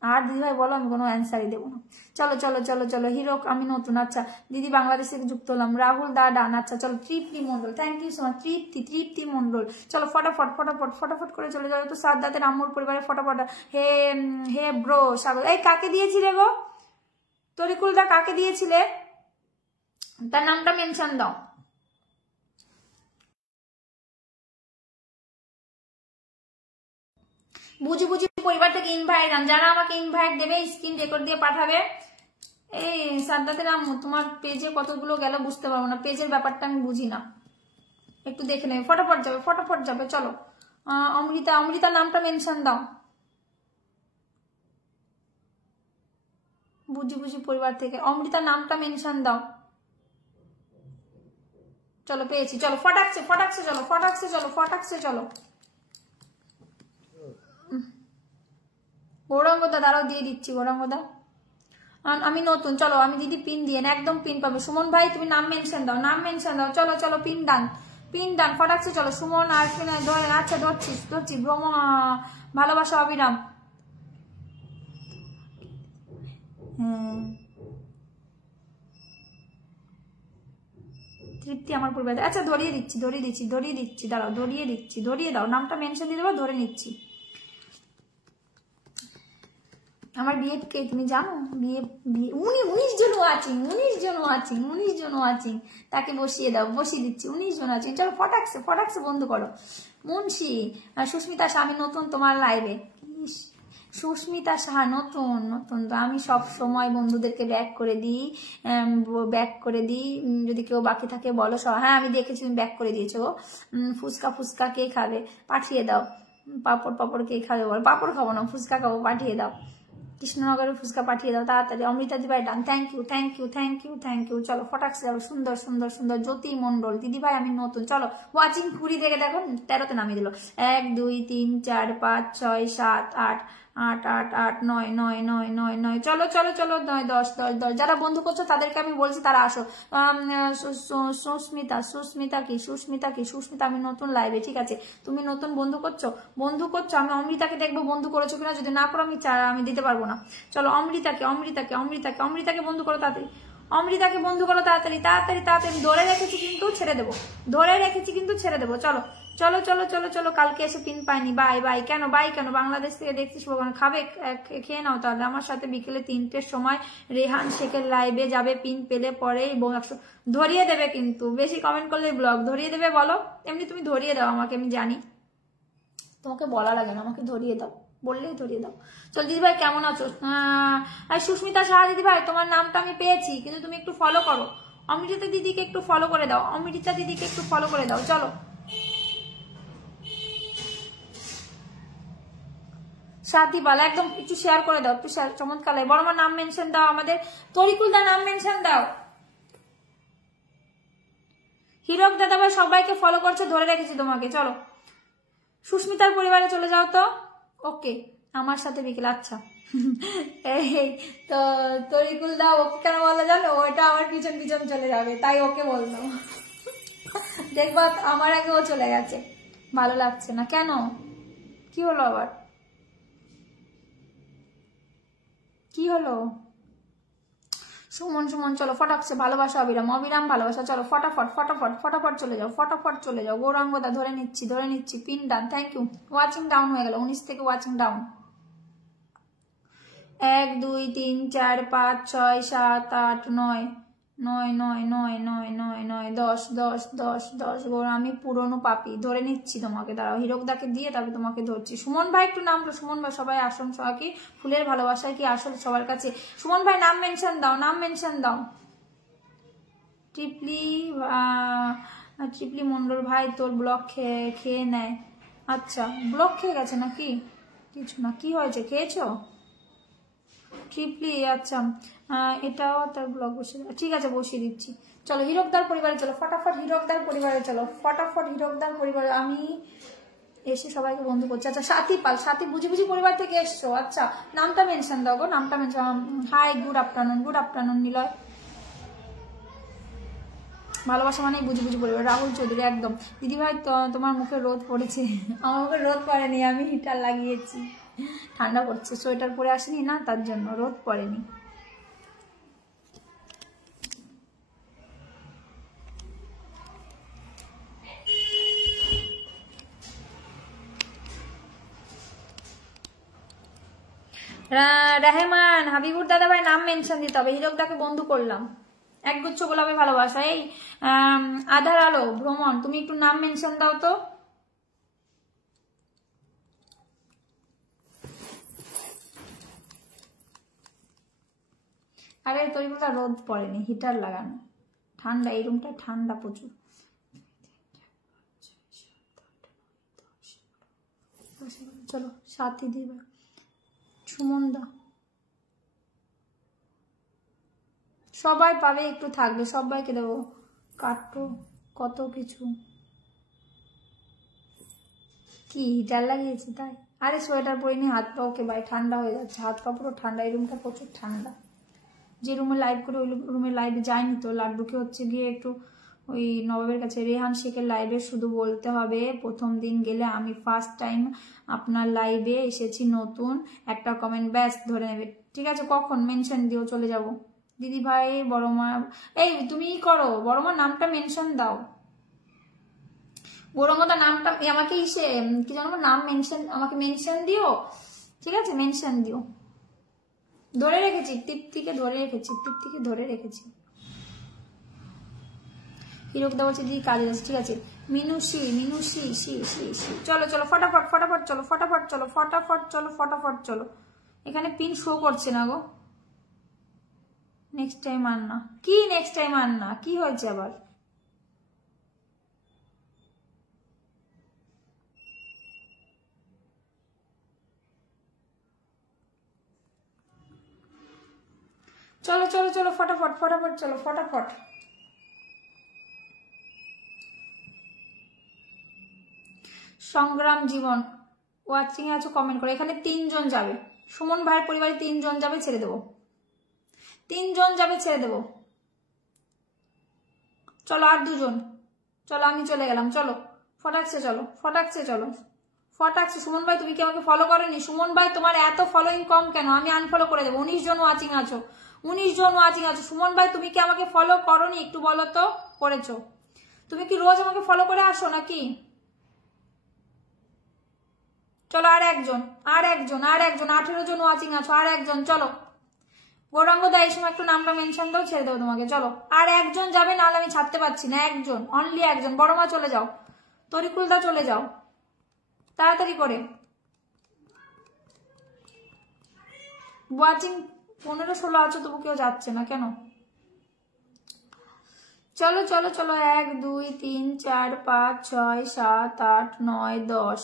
আর দিদি ভাই বলো, আমি কোনো অ্যান্সারই দেবো না। চলো চলো চলো চলো হিরো, আমি নতুন। আচ্ছা দিদি বাংলাদেশ থেকে যুক্ত হলাম। রাহুল দা ডান। আচ্ছা চলো Tripti Mondal, thank you so much Tripti Mondal. চলো ফটাফট ফটাফট ফটাফট করে চলে যাও তো। সাদ্দাতের আম্মুর পরিবারে ফটাফট। হে হে ব্রো স্বাগত। এই কাকে দিয়েছিলে গো? তরিকুল দা কাকে দিয়েছিলে? তার নামটা মেনশন দাও। বুঝি বুঝি পরিবার থেকে ইনভাইট আন, যারা আমাকে ইনভাইট দেবে স্ক্রিন রেকর্ড দিয়ে পাঠাবে। এই সাদ্দাতের আম্মু তোমার পেজে কতগুলো গেল বুঝতে পারবো না, পেজের ব্যাপারটা আমি বুঝি না, একটু দেখে নেবে। ফটাফট যাবে, ফটাফট যাবে। চলো অমৃতা, অমৃতার নামটা মেনশন দাও। বুঝি বুঝি পরিবার থেকে অমৃতার নামটা মেনশন দাও। চলো পেয়েছি, চলো ফটাকছে ফটাকছে চলো, ফটাকছে চলো, ফটাকছে চলো। গৌরাঙ্গদা দাঁড়াও, দিয়ে দিচ্ছি গৌরাঙ্গদা। আমি নতুন, চলো আমি দিদি পিন দিয়ে একদম পিন পাবে। সুমন ভাই তুমি নাম মেনশন দাও, নাম মেনশন দাও। চলো চলো পিন ডান, পিন ডান, ফটাকছে চলো। সুমন আর ধরে, আচ্ছা ধরছিস ধরছি। ভ্রমণ ভালোবাসা অবিরাম। তৃপ্তি আমার পরিবার। আচ্ছা ধরিয়ে দিচ্ছি ধরিয়ে দিচ্ছি ধরিয়ে দিচ্ছি, দাঁড়াও ধরিয়ে দিচ্ছি, ধরিয়ে দাও, নামটা মেনশন দিয়ে দেবো, ধরে নিচ্ছি। আমার বিয়ে কে তুমি জানো? বিয়ে 19 জন ওয়াচিং, 19 জন ওয়াচিং, 19 জন ওয়াচিং। তাকে বসিয়ে দাও, বসিয়ে দিচ্ছি। 19 জন আছেন, চলো ফটাকছে ফটাকছে বন্ধ করো। মুন্সি সুস্মিতা শাহ, আমি নতুন তোমার লাইভে। সুস্মিতা সাহা নতুন নতুন তো আমি সব সময় বন্ধুদেরকে ব্যাক করে দিই, ব্যাক করে দিই। যদি কেউ বাকি থাকে বলো সব। হ্যাঁ আমি দেখেছি তুমি ব্যাক করে দিয়েছো। ফুচকা ফুচকা কে খাবে? পাঠিয়ে দাও। পাপড় পাপড় কে খাবে বল? পাপড় খাবো না, ফুচকা খাবো, পাঠিয়ে দাও। কৃষ্ণনগরের ফুচকা পাঠিয়ে দাও তাড়াতাড়ি। অমৃতা দিভাই done, thank you thank you thank you thank you. চলো ফটাকসে যাবো। সুন্দর সুন্দর সুন্দর জ্যোতি মন্ডল, দিদিভাই আমি নতুন। চলো ওয়াচিং কুড়ি থেকে দেখো 13তে নামিয়ে দিল। 1 2 3 4 5 6 7 8 8 8 8 9 9 9 9 9। চলো চলো চলো 9 10 10 10। যারা বন্ধু করছো তাদেরকে আমি বলছি তারা আসো। সুস্মিতা, সুস্মিতা কি সুস্মিতা কি সুস্মিতা, আমি নতুন লাইভে, ঠিক আছে? তুমি নতুন বন্ধু করছো, বন্ধু করছো। আমি অমৃতাকে দেখবো বন্ধু করেছো কিনা, যদি না করো আমি দিতে পারবো না। চলো অমৃতাকে অমৃতাকে অমৃতাকে অমৃতাকে বন্ধু করো তাড়াতাড়ি, অমৃতাকে বন্ধু করো তাড়াতাড়ি তাড়াতাড়ি তাড়াতাড়ি। ধরে রেখেছি কিন্তু ছেড়ে দেবো, ধরে রেখেছি কিন্তু ছেড়ে দেবো। চলো চলো চলো চলো চলো। কালকে এসে পিন পাইনি, বাই বাই। কেন বাই কেন? বাংলাদেশ থেকে দেখছিস ভগবান, খাবে খেয়ে নাও তাহলে। আমার সাথে বিকেলে 3টের সময় রেহান শেখের লাইভে যাবে, পিন পেলে পরেই ধরিয়ে দেবে, কিন্তু বেশি কমেন্ট করলে ব্লগ ধরিয়ে দেবে। বলো এমনি তুমি ধরিয়ে দাও আমাকে, আমি জানি তোমাকে বলা লাগে না, আমাকে ধরিয়ে দাও, বললেই ধরিয়ে দাও। চল দিদিভাই কেমন আছো? সুস্মিতা সাহা দিদিভাই তোমার নামটা আমি পেয়েছি, কিন্তু তুমি একটু ফলো করো। অমৃতা দিদিকে একটু ফলো করে দাও, অমৃতা দিদিকে একটু ফলো করে দাও। চলো সাথী বালা একদম একটু শেয়ার করে দাও, একটু শেয়ার। চমৎকার লাগে। বড় নাম মেনশন দাও, আমাদের তরিকুল দা নাম মেনশন দাও। হিরক দাদা ভাই সবাইকে ফলো করছে, ধরে রেখেছি তোমাকে। চলো সুস্মিতার পরিবারে চলে যাও তো। ওকে আমার সাথে বিকেল, আচ্ছা। এই তো তরিকুল দা ওকে কেন বলা জানো, ওটা আমার পিছন পিছন চলে যাবে, তাই ওকে বললাম। দেখবা আমার আগে ও চলে গেছে, ভালো লাগছে না। কেন, কি হলো আবার, কি হলো? সুমন সুমন চলো ফটাকছে, ভালোবাসা অবিরাম, অবিরাম ভালোবাসা, চলো ফটাফট ফটাফট ফটাফট চলে যাও, ফটাফট চলে যাও। গৌরাঙ্গদা ধরে নিচ্ছি, pin done, thank you. Watching down হয়ে গেল, 19 থেকে ওয়াচিং ডাউন। 1 2 3 4 5 6 7 8 9 9 9 9 9 9 9 10 10 10 10। গৌর আমি পুরনো পাপি, ধরে নিচ্ছি তোমাকে, দাঁড়াও হিরকদাকে দিয়ে তারপরে তোমাকে ধরছি। সুমন ভাই একটু নাম, সুমন ভাই সবাই আসন, সবাই কি ফুলের ভালোবাসায় কি আসল সবার কাছে? সুমন ভাই নাম মেনশন দাও, নাম মেনশন দাও। ট্রিপলি মন্ডল ভাই তোর ব্লক খেয়ে নেয়, আচ্ছা ব্লক খেয়ে গেছে নাকি? কিছু না, কি হয়েছে, খেয়েছো? ট্রিপলি, আচ্ছা এটাও তার ব্লগ বসে, ঠিক আছে বসিয়ে দিচ্ছি। চলো হিরকদার পরিবারে চলো, ফটাফট হিরকদার পরিবারে চলো, ফটাফট হিরকদার পরিবারে। আমি এসে সবাইকে বন্ধু করছি। আচ্ছা সাথী পাল, সাথী বুঝি বুঝি পরিবার থেকে এসছো, আচ্ছা নামটা মেনশন দাও গো, নামটা mention. Hi good afternoon Niloy. ভালোবাসা মানে বুঝি বুঝি পরিবার। রাহুল চৌধুরী, একদম দিদিভাই তোমার মুখে রোদ পড়েছে। আমার মুখে রোদ পড়েনি, আমি হিটার লাগিয়েছি, ঠান্ডা পড়ছে, সোয়েটার পরে আসিনি না তার জন্য রোদ পড়েনি। রেহমান হাবিবুর দাদা ভাই নাম মেনশন দিতে হবে। হিরকদাকে বন্ধু করলাম, একগুচ্ছ গোলাপে ভালোবাসা। এই আধার আলো ভ্রমণ, তুমি একটু নাম মেনশন দাও তো। আরে তরিকুলটা রোদ পড়েনি, হিটার লাগানো, ঠান্ডা, এই রুমটা ঠান্ডা প্রচুর। চলো সাথী দিবা, সুমন দা সবাই পাবে, একটু থাকবে, সবাইকে দেবো। কাটো কত কিছু, কি হিটার লাগিয়েছি তাই? আরে সোয়েটার পরিনি, হাত পা ওকে ভাই ঠান্ডা হয়ে যাচ্ছে, হাত পা পুরো ঠান্ডা, এই রুমটা প্রচুর ঠান্ডা। যে রুমে লাইভ করে ওই রুমে লাইভে যায়নি তো, লাড্ডুকে হচ্ছে গিয়ে একটু ওই নবাবের কাছে রেহান শেখের লাইভে শুধু বলতে হবে প্রথম দিন গেলে আমি ফার্স্ট টাইম আপনার লাইভে এসেছি, নতুন একটা কমেন্ট ব্যাস ধরে নেবে, ঠিক আছে? কখন মেনশন দিও, চলে যাব। দিদি ভাই বড় মা, এই তুমি করো, বড় মা নামটা মেনশন দাও, গৌরঙ্গদার নামটা আমাকে কি জানো নাম মেনশন, আমাকে মেনশন দিও, ঠিক আছে? মেনশন দিও, ধরে রেখেছি, তৃপ্তিকে ধরে রেখেছি। হিরকদা বলছে দিদি কাজে যাচ্ছে, ঠিক আছে। মিনুষি চলো চলো ফটাফট চলো। এখানে পিন শো করছে না গো। নেক্সট টাইম আর না, কি নেক্সট টাইম আর না, কি হয়েছে আবার? চলো ফটাফট চলো, ফটাফট। সংগ্রাম জীবন ওয়াচিং এ আছো, কমেন্ট করো। এখানে 3 জন যাবে, সুমন ভাইয়ের পরিবারে 3 জন যাবে, ছেড়ে দেবো। 3 জন যাবে, ছেড়ে দেবো। চলো আর 2 জন, চলো আমি চলে গেলাম, চলো ফটাকছে চলো। সুমন ভাই তুমি কি আমাকে ফলো করোনি? সুমন ভাই তোমার এত ফলোইং কম কেন? আমি আনফলো করে দেবো। 19 জন ওয়াচিং আছো, সুমন ভাই তুমি কি আমাকে ফলো করোনি? একটু বলো তো, করেছো? তুমি কি রোজ আমাকে ফলো করে আসো নাকি? চলো আর একজন 18 জন ওয়াচিং আছো, আর একজন, চলো। গৌরাঙ্গ দা এই সময় একটু নামটা মেনশন দাও, ছেড়ে দেবো তোমাকে, চলো। আর একজন যাবে, নাহলে আমি ছাড়তে পারছি না, একজন, অনলি একজন। বড় মা চলে যাও, তরিকুল দা চলে যাও, তাড়াতাড়ি করে। ওয়াচিং 15-16 আছো, তবু কেউ যাচ্ছে না কেন? চলো 1 2 3 4 5 6 7 8 9 10।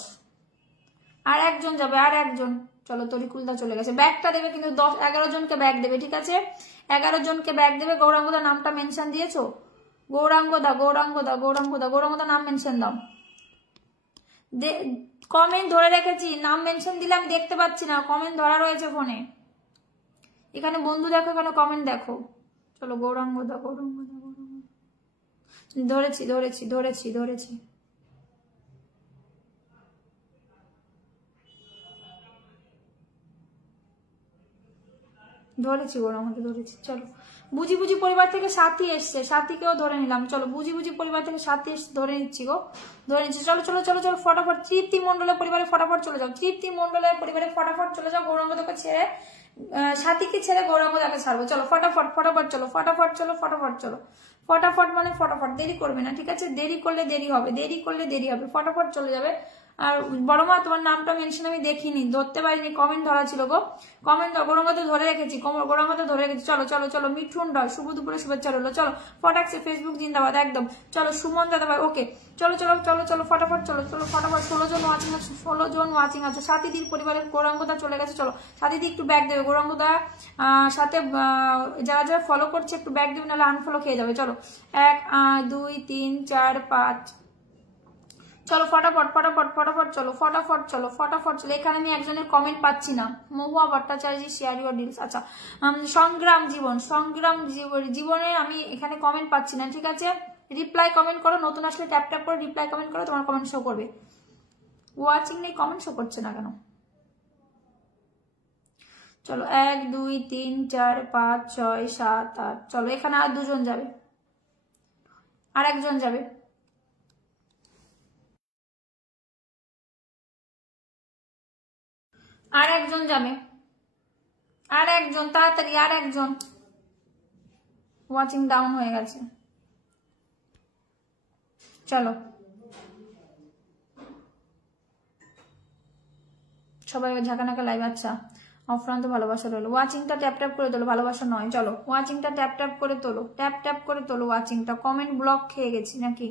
আর একজন যাবে, আর একজন, চলো। তরিকুলদা চলে গেছে, ব্যাগটা দেবে কিন্তু 11 জনকে ব্যাগ দেবে, ঠিক আছে? 11 জনকে ব্যাগ দেবে। গৌরাঙ্গদা নামটা মেনশন দিয়েছো? গৌরাঙ্গদা নাম মেনশন দাও। কমেন্ট ধরে রেখেছি, নাম মেনশন দিলে আমি দেখতে পাচ্ছি না, কমেন্ট ধরা রয়েছে ফোনে। এখানে বন্ধু দেখো, এখানে কমেন্ট দেখো। চলো গৌরাঙ্গ দা, গৌরাঙ্গ দা, গৌরাঙ্গ ধরেছি ধরেছি ধরেছি ধরেছি ধরেছি গৌরাঙ্গকে ধরেছি। চলো বুঝি বুঝি পরিবার থেকে সাথী এসছে, সাথীকেও ধরে নিলাম। চলো বুঝি বুঝি পরিবার থেকে সাথী এসছে, ধরে নিচ্ছি গো, ধরে নিচ্ছি। চলো চলো চলো চলো ফটাফট তৃপ্তি মন্ডলের পরিবারে ফটাফট চলে যাও, তৃপ্তি মন্ডলের পরিবারে ফটাফট চলে যাও। গৌরাঙ্গদাকে ছেড়ে সাথীকে ছেড়ে গৌরাঙ্গদাকে ছাড়বো। চলো ফটাফট ফটাফট চলো, ফটাফট চলো, ফটাফট চলো, ফটাফট মানে ফটাফট, দেরি করবে না, ঠিক আছে? দেরি করলে দেরি হবে, দেরি করলে দেরি হবে, ফটাফট চলে যাবে। আর বড় মা তোমার নামটা মেনশন আমি দেখিনি, ধরতে পারিনি, কমেন্ট ধরা ছিল গো, কমেন্ট গৌরাঙ্গতে ধরে রেখেছি, গৌরাঙ্গতে ধরে রেখেছি। চলো চলো চলো মিঠুন রায় শুভ দুপুরে শুভেচ্ছা রইলো। চলো ফটাকসে ফেসবুক জিন্দাবাদ একদম। চলো সুমন দাদা ভাই ওকে। চলো চলো চলো চলো ফটাফট চলো, চলো ফটাফট। 16 জন ওয়াচিং আছে, 16 জন ওয়াচিং আছে। সাথীদির পরিবারের গৌরাঙ্গদা চলে গেছে। চলো সাথীদি একটু ব্যাক দেবে, গৌরাঙ্গদা সাথে যারা যারা ফলো করছে একটু ব্যাক দেবে, নাহলে আনফলো খেয়ে যাবে। চলো 1 2 3 4 5 চলো ফটাফট ফটাফট ফটাফট চলো, ফটাফট চলো, ফটাফট চলো। এখানে আমি একজনের কমেন্ট পাচ্ছি না, মহুয়া ভট্টাচার্য শেয়ার ইউর ডিলস। আচ্ছা সংগ্রাম জীবন, সংগ্রাম জীবনে আমি এখানে কমেন্ট পাচ্ছি না, ঠিক আছে? রিপ্লাই কমেন্ট করো, নতুন আসলে ট্যাপ ট্যাপ করে রিপ্লাই কমেন্ট করো, তোমার কমেন্ট শো করবে। ওয়াচিং নেই, কমেন্ট শো করছে না কেন? চলো 1 2 3 4 5 6 7 8 চলো এখানে আর দুজন যাবে, আর একজন যাবে। আর একজন যাবে, আর একজন তাড়াতাড়ি, আর একজন। ওয়াচিং ডাউন হয়ে গেছে। চলো সবাই ঝাঁকানাকা লাইভ। আচ্ছা অফ্রান্ত ভালোবাসা রইলো, ওয়াচিংটা ট্যাপ ট্যাপ করে তোলো, ভালোবাসা নয়। চলো ওয়াচিংটা ট্যাপ ট্যাপ করে তোলো, ট্যাপ ট্যাপ করে তোলো ওয়াচিংটা। কমেন্ট ব্লক খেয়ে গেছি নাকি?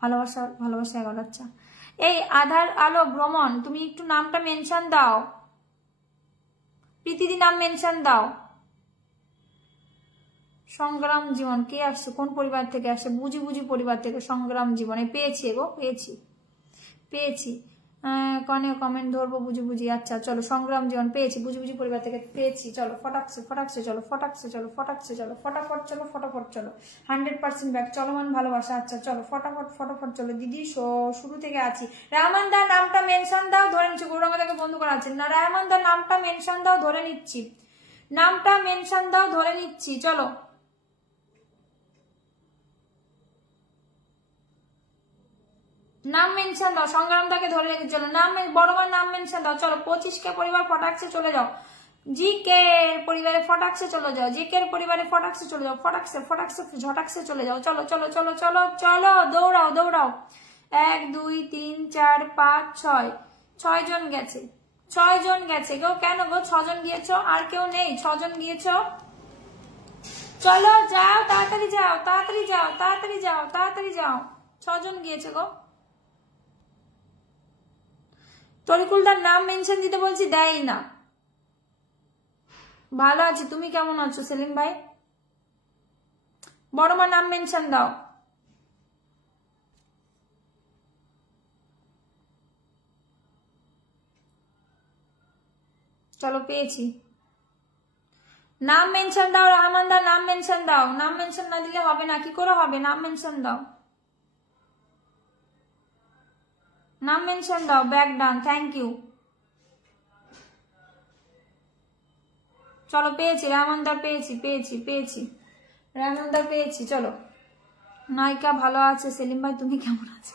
ভালোবাসা ভালোবাসা 11। আচ্ছা এই আধার আলো ভ্রমণ, তুমি একটু নামটা মেনশন দাও, প্রীতিদি নাম মেনশন দাও। সংগ্রাম জীবন কে আসছে, কোন পরিবার থেকে আসছে? বুঝি বুঝি পরিবার থেকে সংগ্রাম জীবনে পেয়েছি গো, পেয়েছি পেয়েছি। কনে কমেন্ট ধরবো বুঝি বুঝি। আচ্ছা চলো সংগ্রাম জীবন পেয়েছি, বুঝি বুঝি পরিবার থেকে পেয়েছি। চলো ফটাকসে ফটাকসে চলো, ফটাকসে চলো, ফটাকসে চলো, ফটাফট চলো, ফটাফট চলো। 100% ব্যাক চলমান ভালোবাসা। আচ্ছা চলো ফটাফট ফটাফট চলো। দিদি শুরু থেকে আছি। রায়মান দা নামটা মেনশন দাও, ধরে নিচ্ছি। গৌরাঙ্গদাকে বন্ধু করা আছে না। রায়মান দা নামটা মেনশন দাও, ধরে নিচ্ছি, নামটা মেনশন দাও, ধরে নিচ্ছি। চলো নাম মেনশন দাও, সংগ্রাম দাকে ধরে রেখে চলো, নাম বড়মার নাম মেনশন দাও। চলো 25 কে পরিবার ফটাকসে চলে যাও, জি কে পরিবারে ফটাকসে চলে যাও, জি কে পরিবারে ফটাকসে চলে যাও, ফটাকসে ফটাকসে ঝটাকসে চলে যাও। চলো চলো চলো চলো চলো দৌড়াও দৌড়াও। 1 2 3 4 5 6 6 জন গেছে, 6 জন গেছে গো। কেন গো 6 জন গিয়েছো? আর কেউ নেই? 6 জন গিয়েছো। চলো যাও তাড়াতাড়ি যাও, তাড়াতাড়ি যাও, তাড়াতাড়ি যাও, তাড়াতাড়ি যাও। 6 জন গিয়েছে গো। তরিকুলদার নাম মেনশন দিতে বলছি, দেয় না। ভালো আছি, তুমি কেমন আছো সেলিম ভাই? বড়মা নাম মেনশন দাও। চলো পেয়েছি, নাম মেনশন দাও। রহমানদার নাম মেনশন দাও, নাম মেনশন না দিলে হবে না। কি করে হবে? নাম মেনশন দাও, নাম মেনশন দাও। Back done, thank you. চলো পেয়েছি, রহমানদার পেয়েছি, পেয়েছি পেয়েছি, রহমানদার পেয়েছি। চলো নায়িকা ভালো আছে, সেলিম ভাই তুমি কেমন আছো?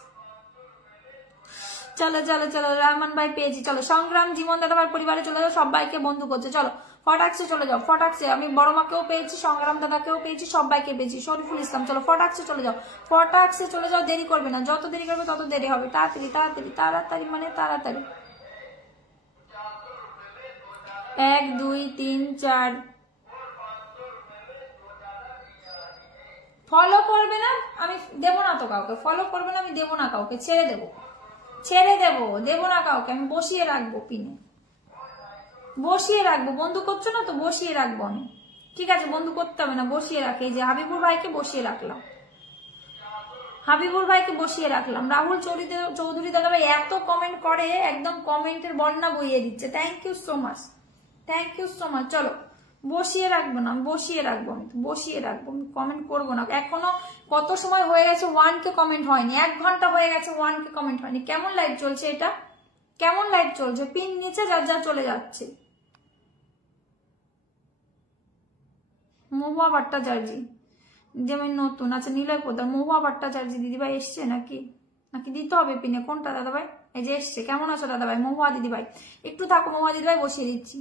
চলো চলো চলো রহমান ভাই পেয়েছি। চলো সংগ্রাম জীবন দাদা ভাই পরিবারে চলে যাও, সবাইকে বন্ধু করছে। চলো ফটাকসে চলে যাও, ফটাকসে। আমি বড় মাকেও পেয়েছি, সংগ্রাম দাদাকেও পেয়েছি, সবাইকে পেয়েছি। শরীফুল ইসলাম চলো ফটাকসে চলে যাও, ফটাকসে চলে যাও। দেরি করবে না, যত দেরি করবে তত দেরি হবে। তাড়াতাড়ি তাড়াতাড়ি তাড়াতাড়ি মানে তাড়াতাড়ি। 1 2 3 4 ফলো করবে না, আমি দেবো না তো কাউকে। ফলো করবে না, আমি দেবো না কাউকে, ছেড়ে দেবো, ছেড়ে দেবো, দেবো না কাউকে। আমি বসিয়ে রাখবো, পিনে বসিয়ে রাখবো। বন্ধু করছো না তো, বসিয়ে রাখবো আমি, ঠিক আছে? বন্ধু করতে হবে না, বসিয়ে রাখে। এই যে হাবিবুর ভাইকে বসিয়ে রাখলাম, হাবিবুর ভাইকে বসিয়ে রাখলাম। রাহুল চৌধুরী দাদা ভাই এত কমেন্ট করে, একদম কমেন্টের বন্যা বইয়ে দিচ্ছে। Thank you so much, thank you so much. চলো বসিয়ে রাখবো না, বসিয়ে রাখবো, আমি বসিয়ে রাখবো, আমি কমেন্ট করবো না। এখনো কত সময় হয়ে গেছে 1K কমেন্ট হয়নি, 1 ঘন্টা হয়ে গেছে 1K কমেন্ট হয়নি। কেমন লাইভ চলছে এটা, কেমন লাইভ চলছে? পিন নিচে যার যা চলে যাচ্ছে। মহুয়া ভট্টাচার্যি যে আমি নতুন, আচ্ছা নিলয় পোদ্দার। মহুয়া ভট্টাচার্যি দিদিভাই এসছে নাকি, নাকি দিতে হবে পিনে? কোনটা দাদাভাই? এই যে এসছে। কেমন আছো দাদাভাই? মহুয়া দিদিভাই একটু থাকো, মহুয়া দিদিভাই বসিয়ে দিচ্ছি।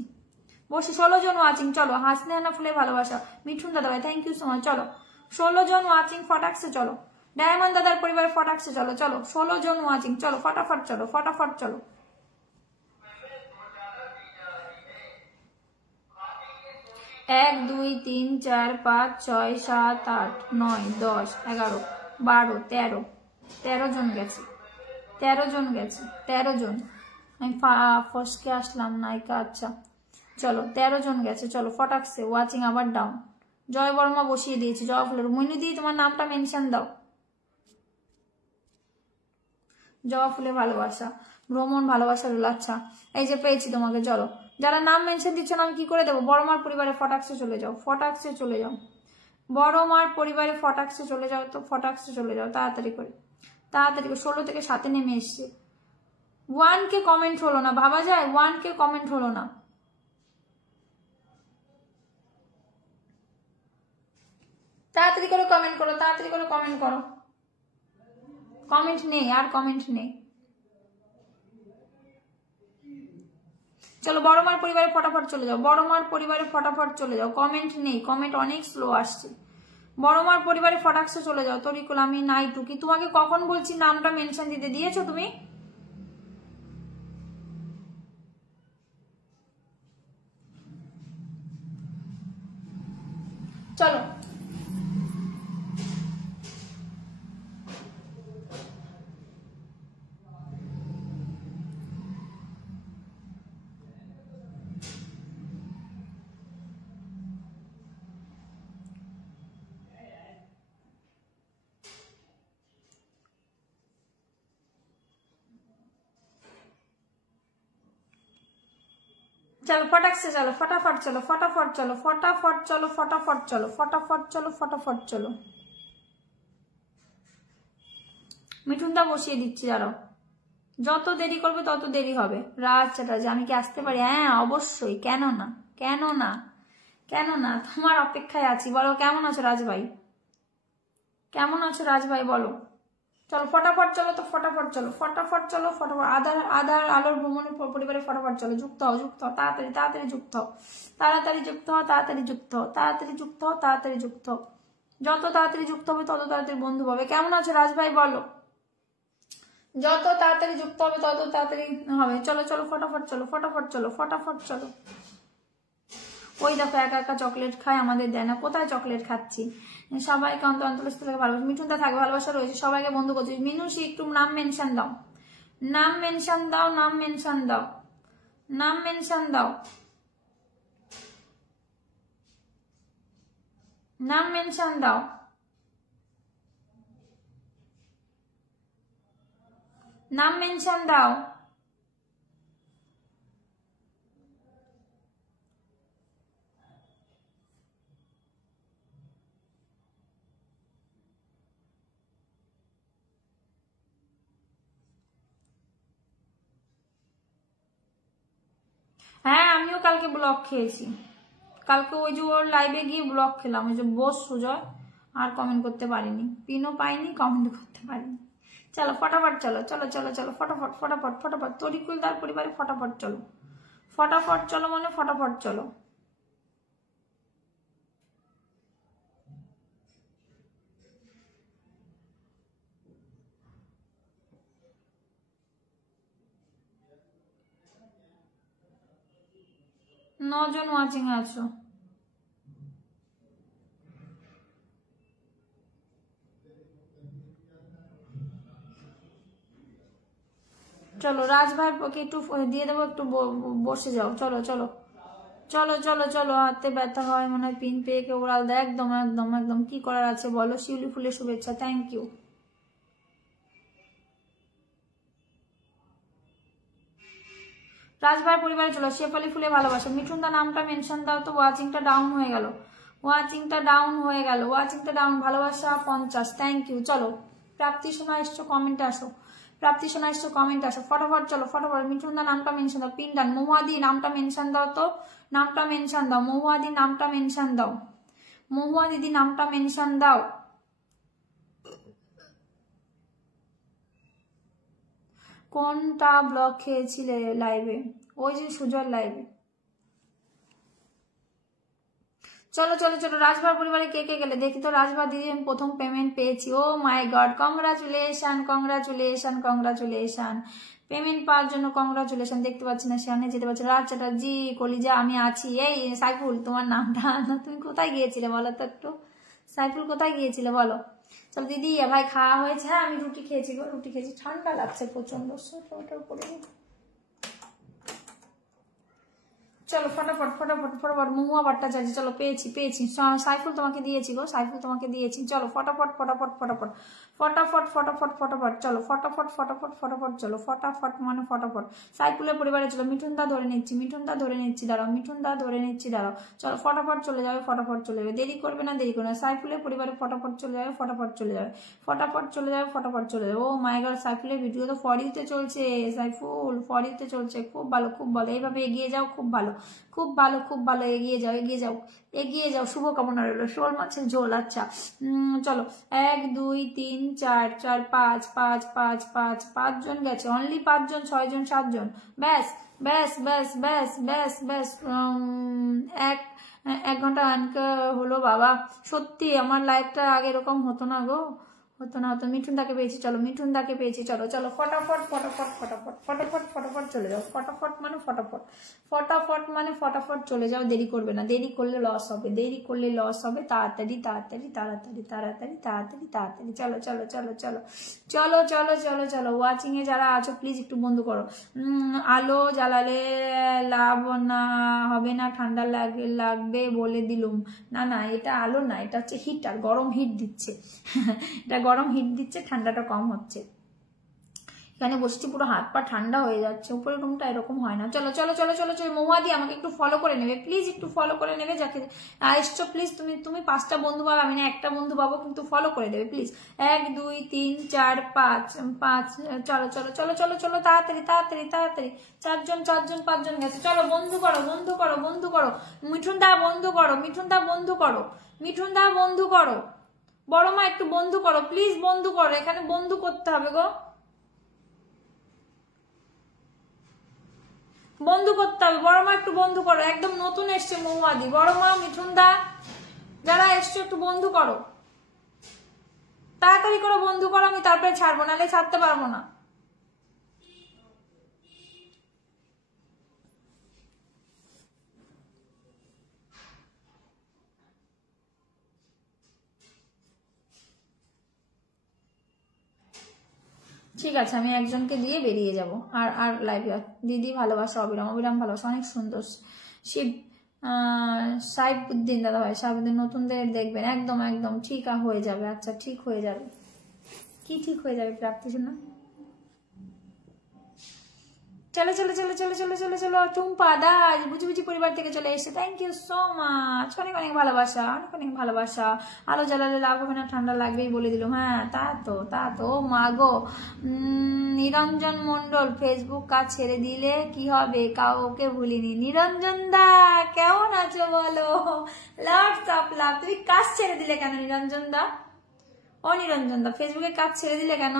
বসে 16 জন ওয়াচিং। চলো হাসনেহানা ফুলে ভালোবাসা। মিঠুন দাদাভাই থ্যাংক ইউ সো মাচ। চলো 16 জন ওয়াচিং, ফটাকসে চলো। ডায়মন্ড দাদার পরিবারের ফটাকসে চলো। চলো 16 জন ওয়াচিং, চলো ফটাফট চলো, ফটাফট চলো। 1 2 3 4 5 6 7 8 9 10 11 12 13 13 জন গেছে, 13 জন গেছে, 13 জন। আমি ফার্স্টকে আসলাম নায়িকা। আচ্ছা চলো 13 জন গেছে। চলো ফটাকসে ওয়াচিং আবার ডাউন। জয় বর্মা বসিয়ে দিয়েছি। জয় ফুলের মইনুদি তোমার নামটা মেনশন দাও। জবা ফুলে ভালোবাসা, ভ্রমণ ভালোবাসা রইল। আচ্ছা এই যে পেয়েছি তোমাকে। চলো যারা নাম মেনশন দিচ্ছ না আমি কি করে দেবো? বড়মার পরিবারে ফটাকসে চলে যাও, ফটাকসে চলে যাও। বড়মার পরিবারে ফটাকসে চলে যাও, তো ফটাকসে চলে যাও তাড়াতাড়ি করে, তাড়াতাড়ি করে। 16 থেকে 7 নেমে এসছে। 1K কমেন্ট হলো না, ভাবা যায় 1K কমেন্ট হলো না। তাড়াতাড়ি করে কমেন্ট করো, তাড়াতাড়ি করে কমেন্ট করো। কমেন্ট নেই, আর কমেন্ট নেই। চলো বড়মার পরিবারে ফটাফট চলে যাও, বড়মার পরিবারে ফটাফট চলে যাও। কমেন্ট নেই, কমেন্ট অনেক স্লো আসছে। বড়মার পরিবারে ফটাকসে চলে যাও। তরিকুল আমি নাইটু। কি তোমাকে কখন বলছি নামটা মেনশন দিতে? দিয়েছো তুমি? চলো चलो फटाक से चलो, फटाफट चलो, फटाफट चलो, फटाफट चलो, फटाफट चलो, फटाफट चलो, फटाफट चलो। মিঠুনদা বসিয়ে দিচ্ছি যারা, যত দেরি করবে তত দেরি হবে। রাজ চ্যাটার্জি আমি কি আসতে পারি? হ্যাঁ অবশ্যই, কেন না, কেন না, কেন না, তোমার অপেক্ষায় আছি। বলো কেমন আছো রাজ ভাই, কেমন আছো রাজ ভাই বলো। চলো ফটাফট চলো, তো ফটাফট চলো, ফটাফট চলো, ফটাফট। আধার আধার আলোর ভ্রমণের পরিবারে ফটাফট চলো। যুক্ত হও, যুক্ত হও, তাড়াতাড়ি তাড়াতাড়ি যুক্ত হও, তাড়াতাড়ি যুক্ত হও, তাড়াতাড়ি যুক্ত হও, তাড়াতাড়ি যুক্ত হও, তাড়াতাড়ি যুক্ত হও। যত তাড়াতাড়ি যুক্ত হবে তত তাড়াতাড়ি বন্ধু পাবে। কেমন আছো রাজ ভাই বলো। যত তাড়াতাড়ি যুক্ত হবে তত তাড়াতাড়ি হবে। চলো চলো ফটাফট চলো, ফটাফট চলো, ফটাফট চলো। ওই দেখো একা একা চকলেট খায়, আমাদের দেয় না। কোথায় চকলেট খাচ্ছি? সবাইকে অন্তরস্থ থেকে ভালোবাসা। মিঠুনটা থাকে, ভালোবাসা রয়েছে, সবাইকে বন্ধু করছি। মিনুষি একটু নাম মেনশন দাও, নাম মেনশন দাও, নাম মেনশন দাও, নাম মেনশন দাও, নাম মেনশন দাও। নাম মেনশন দাও। হ্যাঁ আমিও কালকে ব্লক খেয়েছি, কালকে ওই যে ওর লাইভে গিয়ে ব্লক খেলাম। ওই যে বস সুজয়, আর কমেন্ট করতে পারিনি, পিনও পাইনি, কমেন্ট করতে পারিনি। চলো ফটাফট চলো, চলো চলো চলো, ফটাফট ফটাফট ফটাফট। তরিকুল তার পরিবারে ফটাফট চলো, ফটাফট চলো মানে ফটাফট চলো। নজন ওয়াচিং আছো। চলো রাজ ভাইকে একটু দিয়ে দেবো, একটু বসে যাও। চলো চলো চলো চলো চলো। হাতে ব্যথা হয় মনে হয়, পিন পেয়ে কে ওরাল দেয়। একদম একদম একদম, কি করার আছে বলো। শিউলি ফুলের শুভেচ্ছা, থ্যাংক ইউ। রাজভাই পরিবারে চলো, শেফালি ফুলে ভালোবাসো। মিঠুন দা নামটা মেনশন দাও তো, ওয়াচিংটা ডাউন হয়ে গেল, ওয়াচিংটা ডাউন হয়ে গেল, ওয়াচিংটা ডাউন। ভালোবাসা 50, থ্যাংক ইউ। চলো প্রাপ্তি শোনা এসছো, কমেন্টে আসো, প্রাপ্তি শোনা এসছো, কমেন্টে আসো ফটাফট, চলো ফটাফট। মিঠুন দা নামটা মেনশন দাও, পিন ডান। মহুয়াদি নামটা মেনশন দাও তো, নামটা মেনশন দাও। মহুয়াদি নামটা মেনশন দাও, মহুয়া দিদি নামটা মেনশন দাও। কোনটা ব্লগ খেয়েছিলে লাইভে? ওই যে সুজয় লাইভে। চলো চলো চলো, রাজভার পরিবারে কে কে গেলে দেখি তো। রাজভার দিদি আমি প্রথম পেমেন্ট পেয়েছি, oh my god, congratulation congratulation congratulation. Payment পাওয়ার জন্য কংগ্রাচুলেশন। দেখতে পাচ্ছি না, সামনে যেতে পারছি। রাজ চ্যাটার্জি কলিজা আমি আছি। এই সাইফুল তোমার নামটা, তুমি কোথায় গিয়েছিলে বলো তো একটু, সাইফুল কোথায় গিয়েছিলে বলো। চলো দিদি ভাই খাওয়া হয়েছে? হ্যাঁ আমি রুটি খেয়েছি গো, রুটি খেয়েছি, ঠান্ডা লাগছে প্রচন্ড। সোয়েটার পরে চলো ফটাফট ফটাফট ফটাফট। মহুয়া ভট্টাচার্য চলো, পেয়েছি পেয়েছি। সাইফুল তোমাকে দিয়েছি গো, সাইফুল তোমাকে দিয়েছি। চলো ফটাফট ফটাফট ফটাফট ফটাফট ফটাফট ফটাফট চলো ফটাফট ফটাফট ফটাফট চলো, ফটাফট মানে ফটাফট। সাইফুলের পরিবারে চলো, মিঠুন দা ধরে নিচ্ছি, মিঠুন দা ধরে নিচ্ছি, দাঁড়াও মিঠুন দা ধরে নিচ্ছি, দাঁড়াও। চলো ফটাফট চলে যাবে, ফটাফট চলে যাবে, দেরি করবে না, দেরি করবে না। সাইফুলের পরিবারে ফটাফট চলে যাবে, ফটাফট চলে যাবে, ফটাফট চলে যাবে, ফটাফট চলে যাবে। ও মাই গড, সাইফুলের ভিডিও তো ফর ইউতে চলছে, সাইফুল ফর ইউতে চলছে, খুব ভালো খুব ভালো, এইভাবে এগিয়ে যাও, খুব ভালো খুব ভালো খুব ভালো, এগিয়ে যাও এগিয়ে যাও এগিয়ে যাও। শুভকামনা রইল। শোল মাছের ঝোল, আচ্ছা চলো 1 2 3 4 4 5 5 5 5 5 জন গেছে, অনলি 5 জন, 6 জন 7 জন, ব্যাস ব্যাস ব্যাস ব্যাস ব্যাস ব্যাস। 1 ঘন্টা হলো বাবা, সত্যি আমার লাইফটা আগে এরকম হতো না গো, হতো না হতো। মিঠুন দাকে পেয়েছি, চলো মিঠুন দাকে পেয়েছি, চলো চলো ফটাফট ফটাফট ফটাফট ফটাফট ফটাফট চলে যাও। ফটাফট মানে ফটাফট, ফটাফট মানে ফটাফট চলে যাও, দেরি করবে না, দেরি করলে লস হবে, দেরি করলে লস হবে। তাড়াতাড়ি তাড়াতাড়ি তাড়াতাড়ি তাড়াতাড়ি তাড়াতাড়ি তাড়াতাড়ি চলো চলো চলো চলো চলো চলো চলো চলো। ওয়াচিং এ যারা আছো প্লিজ একটু বন্ধ করো। আলো জ্বালালে লাভ না হবে না, ঠান্ডা লাগবে বলে দিলুম। না না, এটা আলো না, এটা হচ্ছে হিটার, গরম হিট দিচ্ছে এটা গরম হিট দিচ্ছে, ঠান্ডাটা কম হচ্ছে। এখানে বসছি পুরো হাত পা ঠান্ডা হয়ে যাচ্ছে, উপরের রুমটা এরকম হয় না। চলো চলো চলো চলো চলো। মহুয়াদি আমাকে একটু ফলো করে নেবে প্লিজ, একটু ফলো করে নেবে, যাকে এসছো প্লিজ। তুমি 5টা বন্ধু পাবো, আমি না একটা বন্ধু পাবো, কিন্তু ফলো করে দেবে প্লিজ। 1 2 3 4 5 5 চলো চলো চলো চলো চলো, তাড়াতাড়ি তাড়াতাড়ি তাড়াতাড়ি। 4 জন 4 জন 5 জন গেছে, চলো বন্ধু করো বন্ধু করো বন্ধু করো। মিঠুন দা বন্ধু করো, মিঠুন দা বন্ধু করো, মিঠুন দা বন্ধু করো। বড় মা একটু বন্ধু করো প্লিজ, বন্ধু করো, এখানে বন্ধু করতে হবে গো, বন্ধু করতে হবে। বড় মা একটু বন্ধু করো, একদম নতুন এসছে মহুয়াদি। বড় মা মিঠুন দা যারা এসছে একটু বন্ধু করো, তাড়াতাড়ি করে বন্ধু করো, আমি তারপরে ছাড়বো, নাহলে ছাড়তে পারবো না। ঠিক আছে, আমি একজনকে দিয়ে বেরিয়ে যাব। আর আর লাইভে দিদি ভালোবাসা, অবিরাম অবিরাম ভালোবাসা, অনেক সুন্দর। শিব সাইফুদ্দিন দাদা ভাই, সাইফুদ্দিন নতুনদের দেখবেন, একদম একদম ঠিক হয়ে যাবে, আচ্ছা ঠিক হয়ে যাবে। কি ঠিক হয়ে যাবে প্রাপ্তি শোনা? চলো চলো চলো চলো চলো চলো চলো। টুম্পা দাস বুঝি বুঝি পরিবার থেকে চলে এসে, থ্যাংক ইউ সো মাচ, অনেক অনেক ভালোবাসা, অনেক অনেক ভালোবাসা। আলো জ্বালালে লাভ হবে না, ঠান্ডা লাগবেই বলে দিল। হ্যাঁ তা তো ও মা গো। নিরঞ্জন মন্ডল ফেসবুক কাজ ছেড়ে দিলে কি হবে, কাউকে ভুলিনি। নিরঞ্জন দা কেমন আছো বলো, লটস অফ লাভ। তুমি কাজ ছেড়ে দিলে কেন নিরঞ্জন দা? ও নিরঞ্জন দা ফেসবুকে কাজ ছেড়ে দিলে কেন?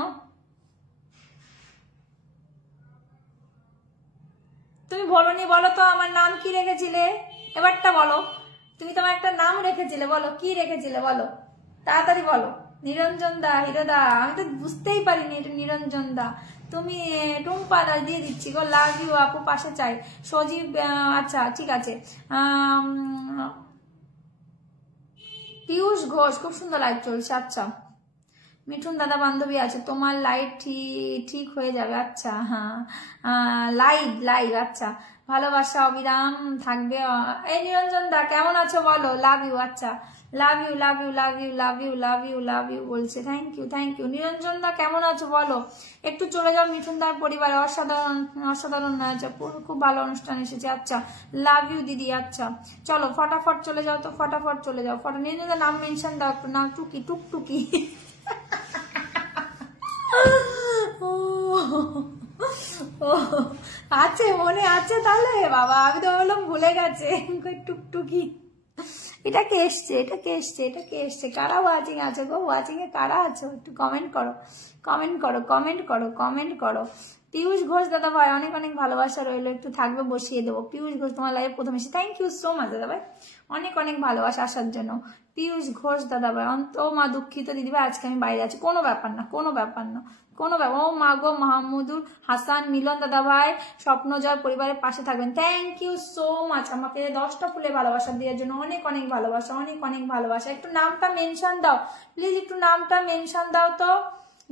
তুমি বলনি, বলো তো আমার নাম কি রেখেছিলে, এবারটা বলো। তুমি তোমার একটা নাম রেখেছিলে, বলো কি রেখেছিলে, বলো তাড়াতাড়ি বলো। নিরঞ্জন দা, হিরো দা, আমি তো বুঝতেই পারিনি এটা নিরঞ্জন দা। তুমি টুম্পা দা দিয়ে দিচ্ছি গো, লাভ ইউ আপু, পাশে চাই। সজীব, আচ্ছা ঠিক আছে। পিয়ুষ ঘোষ, খুব সুন্দর লাইভ চলছে, আচ্ছা। মিঠুন দাদা বান্ধবী আছে, তোমার লাইট ঠিক হয়ে যাবে, আচ্ছা। হ্যাঁ লাইভ লাইভ, আচ্ছা। ভালোবাসা অবিরাম থাকবে। এই নিরঞ্জন দা কেমন আছো বলো, লাভ ইউ, আচ্ছা love you love you love you love you love you love you বলছে। Thank you thank you. Niranjan da কেমন আছো বলো? একটু চলে যাও মিঠুন দার পরিবারে, অসাধারণ অসাধারণ আচ্ছা, খুব ভালো অনুষ্ঠান এসেছে। আচ্ছা লাভ ইউ দিদি। আচ্ছা চলো ফটাফট চলে যাও তো, ফটাফট চলে যাও। নিরঞ্জন দা নাম মেনশন দাও একটু, নাম টুকি টুকটুকি। আছে মনে আছে তাহলে? বাবা আমি তো বললাম ভুলে গেছে। টুকটুকি এটা কে এসছে, এটা কে এসছে, এটা কে এসছে? কারা ওয়াচিং আছে গো? ওয়াচিং এ কারা আছো একটু কমেন্ট করো, কমেন্ট করো, কমেন্ট করো, কমেন্ট করো। পীযূষ ঘোষ দাদা ভাই অনেক অনেক ভালোবাসা রইলো, একটু থাকবে বসিয়ে দেবো। পীযূষ ঘোষ তোমার লাইভে প্রথম এসে থ্যাংক ইউ সো মাচ দাদা ভাই, অনেক অনেক ভালোবাসা আসার জন্য। পীযূষ ঘোষ দাদা ভাই ও মা দুঃখিত দিদি ভাই আজকে আমি বাইরে আছি। কোনো ব্যাপার না, কোনো ব্যাপার না, কোনো ব্যাপার। ও মা গো মাহমুদুল হাসান মিলন দাদা ভাই স্বপ্নজয় পরিবারের পাশে থাকবেন। থ্যাংক ইউ সো মাচ আমাকে 10টা ফুলে ভালোবাসা দেওয়ার জন্য, অনেক অনেক ভালোবাসা, অনেক অনেক ভালোবাসা। একটু নামটা মেনশন দাও প্লিজ, একটু নামটা মেনশন দাও তো,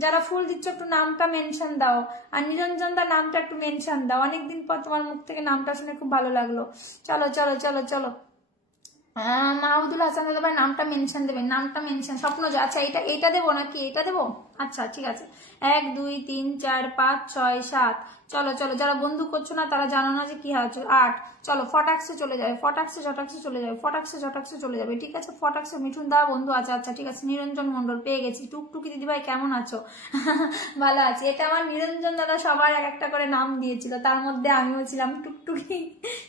যারা ফুল দিচ্ছ একটু নামটা মেনশন দাও। আর নিরঞ্জন দা নামটা একটু মেনশন দাও, অনেকদিন পর তোমার মুখ থেকে নামটা শুনে খুব ভালো লাগলো। চলো চলো চলো চলো। মাহমুদুল হাসান দাদা ভাই নামটা মেনশন দেবেন, নামটা মেনশন। স্বপ্নজয় আচ্ছা এটা দেবো নাকি এটা দেবো? আচ্ছা ঠিক আছে। 1 2 3 4 5 6 7 চলো চলো, যারা বন্ধু করছো না তারা জানো না যে কি হচ্ছে। 8 চলো ফটাক্সে চলে যাবে, ফটাক্সে ঝটাক্সে চলে যাবে, ফটাক্সে ঝটাক্সে চলে যাবে। ঠিক আছে ফটাক্সে মিঠুন দা বন্ধু আছে। আচ্ছা ঠিক আছে। নিরঞ্জন মন্ডল পেয়ে গেছি। টুকটুকি দিদি ভাই কেমন আছো? ভালো আছি। এটা আমার নিরঞ্জন দাদা সবার এক একটা করে নাম দিয়েছিল, তার মধ্যে আমিও ছিলাম টুকটুকি।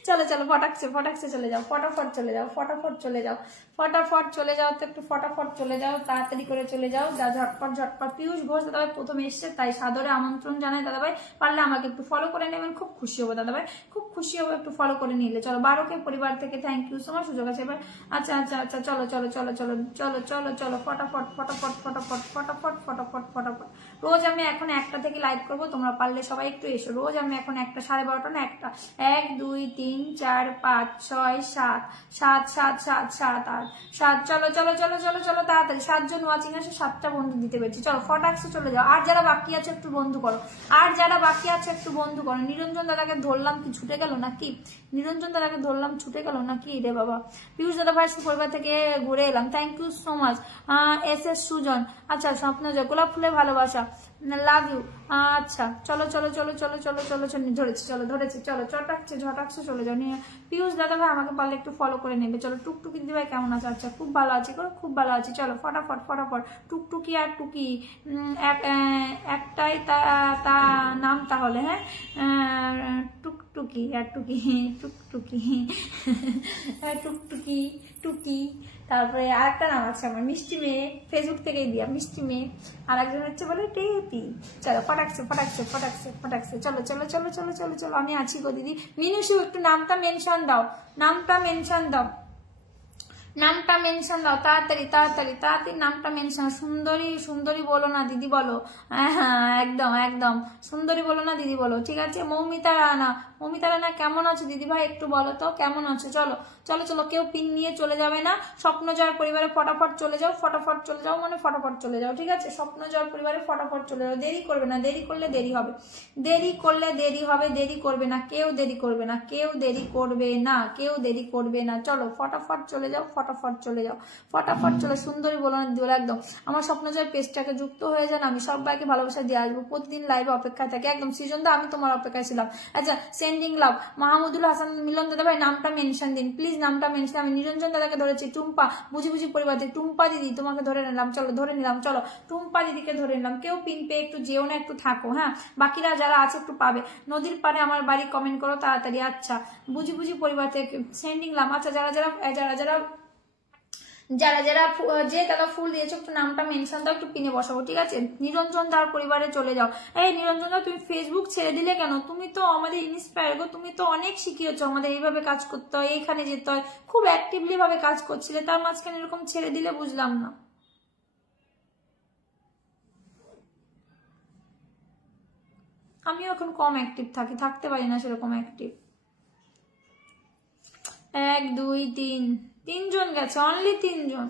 চলো চলো ফটাক্সে ফটাক্সে চলে যাও, ফটাফট চলে যাও, ফটাফট চলে যাও, ফটাফট চলে যাও তো, একটু ফটাফট চলে যাও, তাড়াতাড়ি করে চলে যাও, যা ঝটপট ঝটপট। পীযূষ ঘোষ দাদাভাই প্রথমে এসছে তাই সাদরে আমন্ত্রণ জানাই দাদাভাই, পারলে আমাকে একটু ফলো করে নেবেন, খুব খুশি হবো দাদাভাই, খুব খুশি হবো একটু ফলো করে নিলে। চলো 12কে পরিবার থেকে থ্যাংক ইউ সো মাচ, সুযোগ আছে এবার। আচ্ছা আচ্ছা আচ্ছা চলো চলো চলো চলো চলো চলো চলো ফটাফট ফটাফট ফটাফট ফটাফট ফটাফট ফটাফট। রোজ আমি এখন 1টা থেকে লাইভ করবো, তোমরা পারলে সবাই একটু এসো। রোজ আমি এখন 1টা 12:30 না 1টা। 1 2 3 4 5 6 7 7 7 7 7 8 7 চলো চলো চলো চলো চলো তাড়াতাড়ি। 7 জন ওয়াচিং আছে, 7টা বন্ধু দিতে পেরেছি। চলো ফটাক্সে চলে যাও। আর যারা বাকি আছে একটু বন্ধু করো, আর যারা বাকি আছে একটু বন্ধু করো। নিরঞ্জন দাদাকে ধরলাম কি ছুটে গেল নাকি? নিরঞ্জন দাদাকে ধরলাম ছুটে গেল নাকি রে বাবা? পীযূষ দাদা ভাই পরিবার থেকে ঘুরে এলাম, thank you so much. S Sujon আচ্ছা, স্বপ্নজয় গোলাপ ফুলে ভালোবাসা, লাভ ইউ। আচ্ছা চলো চলো চলো চলো চলো চলো চলো ধরেছি, চলো ধরেছি, চলো চটাকছে ঝটাকছে চলে যাও। নিয়ে পীযূষ দাদা ভাই আমাকে পারলে একটু ফলো করে নেবে। চলো টুকটুকি দিদি ভাই কেমন আছে? আচ্ছা খুব ভালো আছি, খুব ভালো আছি। চলো ফটাফট ফটাফট। টুকটুকি আর টুকি একটাই তা নাম তাহলে, হ্যাঁ টুকটুকি আর টুকি, টুকটুকি টুকটুকি টুকি। তারপরে আরেকটা নাম আছে আমার মিষ্টি মেয়ে, ফেসবুক থেকেই দিয়া মিষ্টি মেয়ে। আর একজন হচ্ছে বলে টেপি। চলো ফটাকছে ফটাকছে ফটাকছে ফটাকছে চলো চলো চলো চলো চলো চলো। আমি আছি গো দিদি। মিনুষু একটু নামটা মেনশন দাও, নামটা মেনশন দাও, নামটা মেনশন দাও তাড়াতাড়ি তাড়াতাড়ি তাড়াতাড়ি নামটা মেনশন। সুন্দরী সুন্দরী বলো না দিদি বলো, হ্যাঁ একদম একদম সুন্দরী বলো না দিদি বলো, ঠিক আছে। মৌমিতা রানা, মৌমিতা রানা কেমন আছো দিদি ভাই একটু বলো তো কেমন আছো? চলো চলো চলো, কেউ পিন নিয়ে চলে যাবে না। স্বপ্নজয় পরিবারে ফটাফট চলে যাও, ফটাফট চলে যাও মানে ফটাফট চলে যাও, ঠিক আছে। স্বপ্নজয় পরিবারে ফটাফট চলে যাও, দেরি করবে না, দেরি করলে দেরি হবে, দেরি করলে দেরি হবে, দেরি করবে না কেউ, দেরি করবে না কেউ, দেরি করবে না কেউ, দেরি করবে না। চলো ফটাফট চলে যাও, ফটাফট চলে যাও, ফটাফট চলে। সুন্দরী বলো না দিদি একদম। আমার স্বপ্নজয় পেজটাকে যুক্ত হয়ে যান, আমি সবাইকে ভালোবাসা দিয়ে আসবো, প্রতিদিন লাইভে অপেক্ষায় থাকি একদম। সৃজন দা আমি তোমার অপেক্ষায় ছিলাম। আচ্ছা সেন্ডিং লাভ। মাহমুদুল হাসান মিলন দাদা ভাই নামটা মেনশন দিন প্লিজ, নামটা মেনশন। আমি নিরঞ্জন দাদাকে ধরেছি, টুম্পা বুঝি বুঝি পরিবার থেকে, টুম্পা দিদি তোমাকে ধরে নিলাম, চলো ধরে নিলাম, চলো টুম্পা দিদিকে ধরে নিলাম। কেউ পিন পেয়ে একটু যেও না, একটু থাকো, হ্যাঁ বাকিরা যারা আছে একটু পাবে। নদীর পাড়ে আমার বাড়ি কমেন্ট করো তাড়াতাড়ি। আচ্ছা বুঝি বুঝি পরিবার থেকে সেন্ডিং লাভ। আচ্ছা যারা যারা যারা যারা যারা যারা যে দাদা ফুল দিয়েছো একটু নামটা মেনশন দাও, একটু পিনে বসাবো, ঠিক আছে। নিরঞ্জন দার পরিবারে চলে যাও। এই নিরঞ্জন দা তুমি ফেসবুক ছেড়ে দিলে কেন? তুমি তো আমাদের ইন্সপায়ার গো, তুমি তো অনেক শিখিয়েছো আমাদের এইভাবে কাজ করতে হয়, এইখানে যেতে হয়, খুব অ্যাক্টিভলি ভাবে কাজ করছিলে, তার মাঝখানে এরকম ছেড়ে দিলে বুঝলাম না। আমিও এখন কম অ্যাক্টিভ থাকি, থাকতে পারি না সেরকম অ্যাক্টিভ। 1 2 3 3জন গেছে, অনলি 3জন,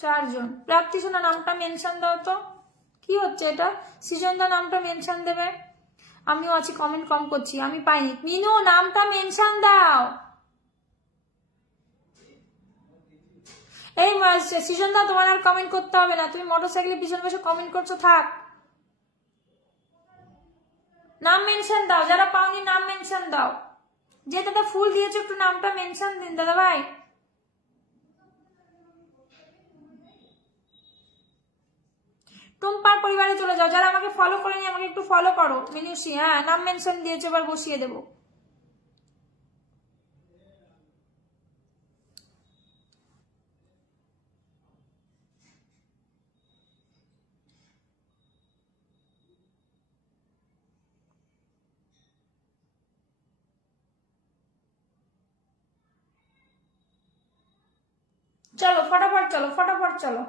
4জন। প্রাপ্তি সোনা নামটা মেনশন দাও তো, কি হচ্ছে এটা? সৃজন দা নামটা মেনশন দেবে। আমিও আছি, কমেন্ট কম করছি, আমি পাইনি। মিনু নামটা মেনশন দাও। এই সৃজন দা তোমার আর কমেন্ট করতে হবে না, তুমি মোটরসাইকেলের পিছনে বসে কমেন্ট করছো, থাক। নাম মেনশন দাও, যারা পাওনি নাম মেনশন দাও। যে দাদা ফুল দিয়েছো একটু নামটা মেনশন দিন দাদা ভাই। টুম্পার পরিবারে চলে যাও, যারা আমাকে ফলো করেনি আমাকে একটু ফলো করো। মিনুষি, হ্যাঁ নাম মেনশন দিয়েছে, এবার বসিয়ে দেবো। চলো ফটাফট চলো, ফটাফট চলো।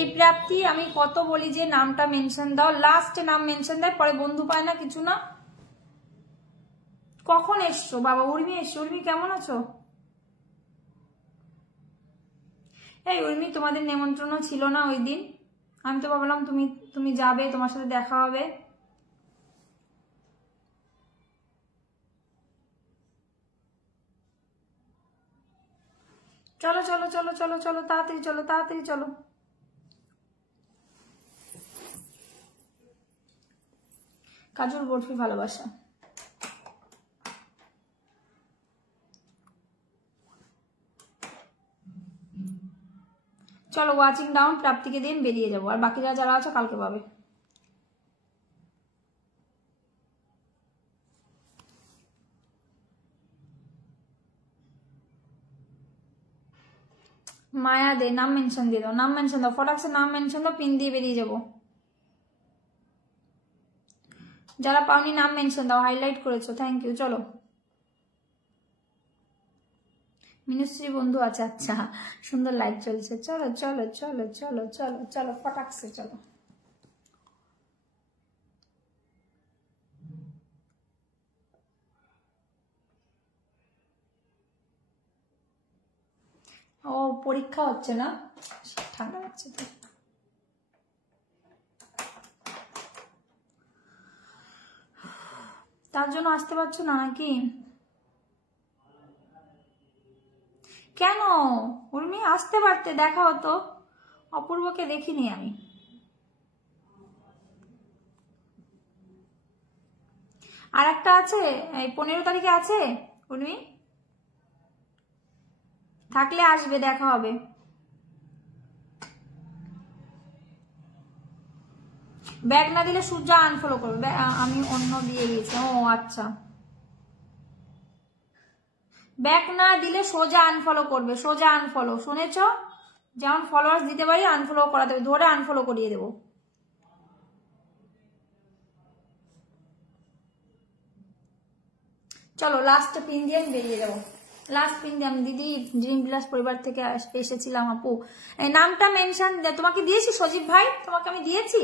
এই প্রাপ্তি আমি কত বলি যে নামটা মেনশন দাও, লাস্টে নাম মেনশন দেয়, পরে বন্ধু পায় না, কিছু না। কখন এসছো বাবা? উর্মি এসছো। উর্মি কেমন আছো? এই উর্মি, তোমাদের নেমন্ত্রণ ছিল না ওই দিন? আমি তো ভাবলাম তুমি তুমি যাবে, তোমার সাথে দেখা হবে। চলো চলো চলো চলো চলো, তাড়াতাড়ি চলো, তাড়াতাড়ি চলো। কাজল বরফি ভালোবাসা। চলো ওয়াচিং ডাউন, প্রাপ্তিকে দিন, বেরিয়ে যাবো। আর বাকি যারা আছো কালকে পাবে। মায়া দে, নাম মেনশন দিয়ে দাও, নাম মেনশন দাও, ফটাকসে নাম মেনশন দাও, পিন দিয়ে বেরিয়ে যাবো। যারা পাওনি নাম মেনশন দাও, হাইলাইট করেছো, থ্যাংক ইউ। চলো মিনুশ্রী বন্ধু আছে, আচ্ছা সুন্দর লাইট চলছে। চলো চলো চলো চলো চলো চলো, ফটাকসে চলো। ও পরীক্ষা হচ্ছে না, ঠান্ডা লাগছে তো। তার জন্য আসতে পারছো না নাকি? কেন উর্মি? আসতে পারতে, দেখা হতো। অপূর্বকে দেখিনি আমি। আর একটা আছে, এই 15 তারিখে আছে উর্মি, থাকলে আসবে, দেখা হবে। ব্যাগ না দিলে সূর্য আনফলো করবে, আমি অন্য দিয়ে গেছি। ও আচ্ছা, ব্যাক না দিলে সোজা আনফলো করবে, সোজা আনফলো, শুনেছ? যেমন ফলোয়ার্স দিতে পারি, আনফলো করা দেবে, ধরে আনফলো করিয়ে দেবো। চলো লাস্ট পিন দিয়ে আমি বেরিয়ে যাবো। লাস্ট পিন দিয়ে আমি, দিদি ড্রিম বিলাস পরিবার থেকে এসেছিলাম আপু। এই নামটা মেনশন তোমাকে দিয়েছি সজীব ভাই, তোমাকে আমি দিয়েছি।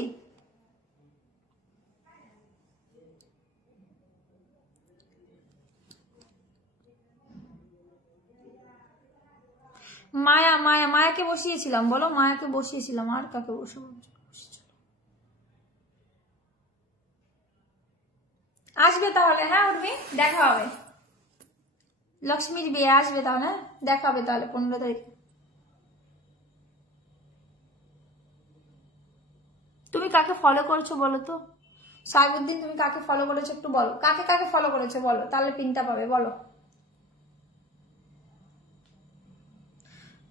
মায়া, মায়া, মায়াকে বসিয়েছিলাম, বলো মায়াকে বসিয়েছিলাম। আর কাকে বসাবো? আসবে তাহলে, হ্যাঁ উর্মি, দেখা হবে। লক্ষ্মীর বিয়ে আসবে তাহলে, দেখা হবে তাহলে 15 তারিখে। তুমি কাকে ফলো করছো বলো তো? সাইবুদ্দিন, তুমি কাকে ফলো করেছো একটু বলো, কাকে কাকে ফলো করেছো বলো, তাহলে পিনটা পাবে, বলো।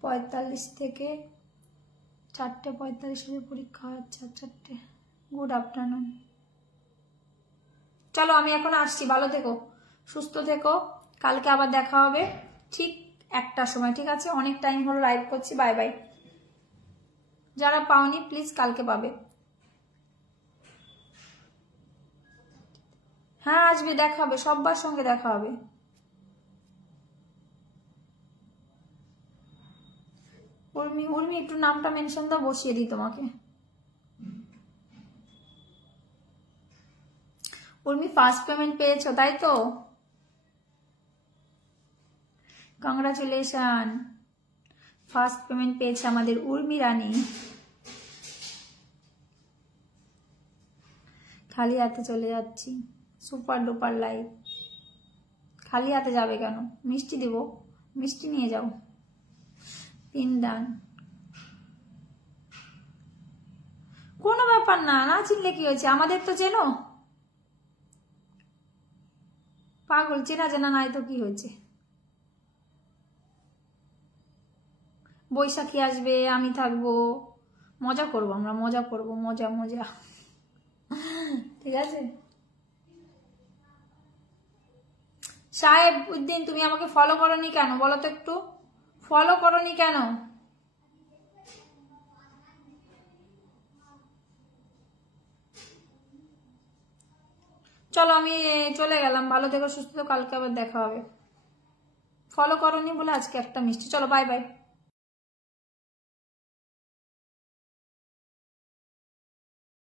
45 থেকে 4:45 পরীক্ষা। আচ্ছা 4টে। Good afternoon. চলো আমি এখন আসছি, ভালো থেকো, সুস্থ থেকো, কালকে আবার দেখা হবে ঠিক 1টার সময়, ঠিক আছে? অনেক টাইম হলো লাইভ করছি, বাই বাই। যারা পাওনি প্লিজ কালকে পাবে। হ্যাঁ আসবে, দেখা হবে, সবার সঙ্গে দেখা হবে। উর্মি, উর্মি একটু নামটা মেনশন দাও, বসিয়ে দিই তোমাকে। উর্মি ফার্স্ট পেমেন্ট পেয়েছো তাই তো? কংগ্রাচুলেশন, ফার্স্ট পেমেন্ট পেয়েছে আমাদের উর্মি রানী। খালি হাতে চলে যাচ্ছি, সুপার ডুপার লাইভ। খালি হাতে যাবে কেন? মিষ্টি দিব, মিষ্টি নিয়ে যাও। পিনদান কোনো ব্যাপার না, না চিনলে কি হয়েছে, আমাদের তো চেনো। পাগল, চেনা জানা নাই তো কি হয়েছে। বৈশাখী আসবে, আমি থাকবো, মজা করবো, আমরা মজা করবো, মজা মজা। ঠিক আছে সাহেব উদ্দিন, তুমি আমাকে ফলো করনি কেন বলো তো একটু, ফলো করনি কেন? চলো আমি চলে গেলাম, ভালো থেকো, সুস্থ থেকো, কালকে আবার দেখা হবে। ফলো করনি বলে আজকে একটা মিষ্টি, চলো বাই বাই।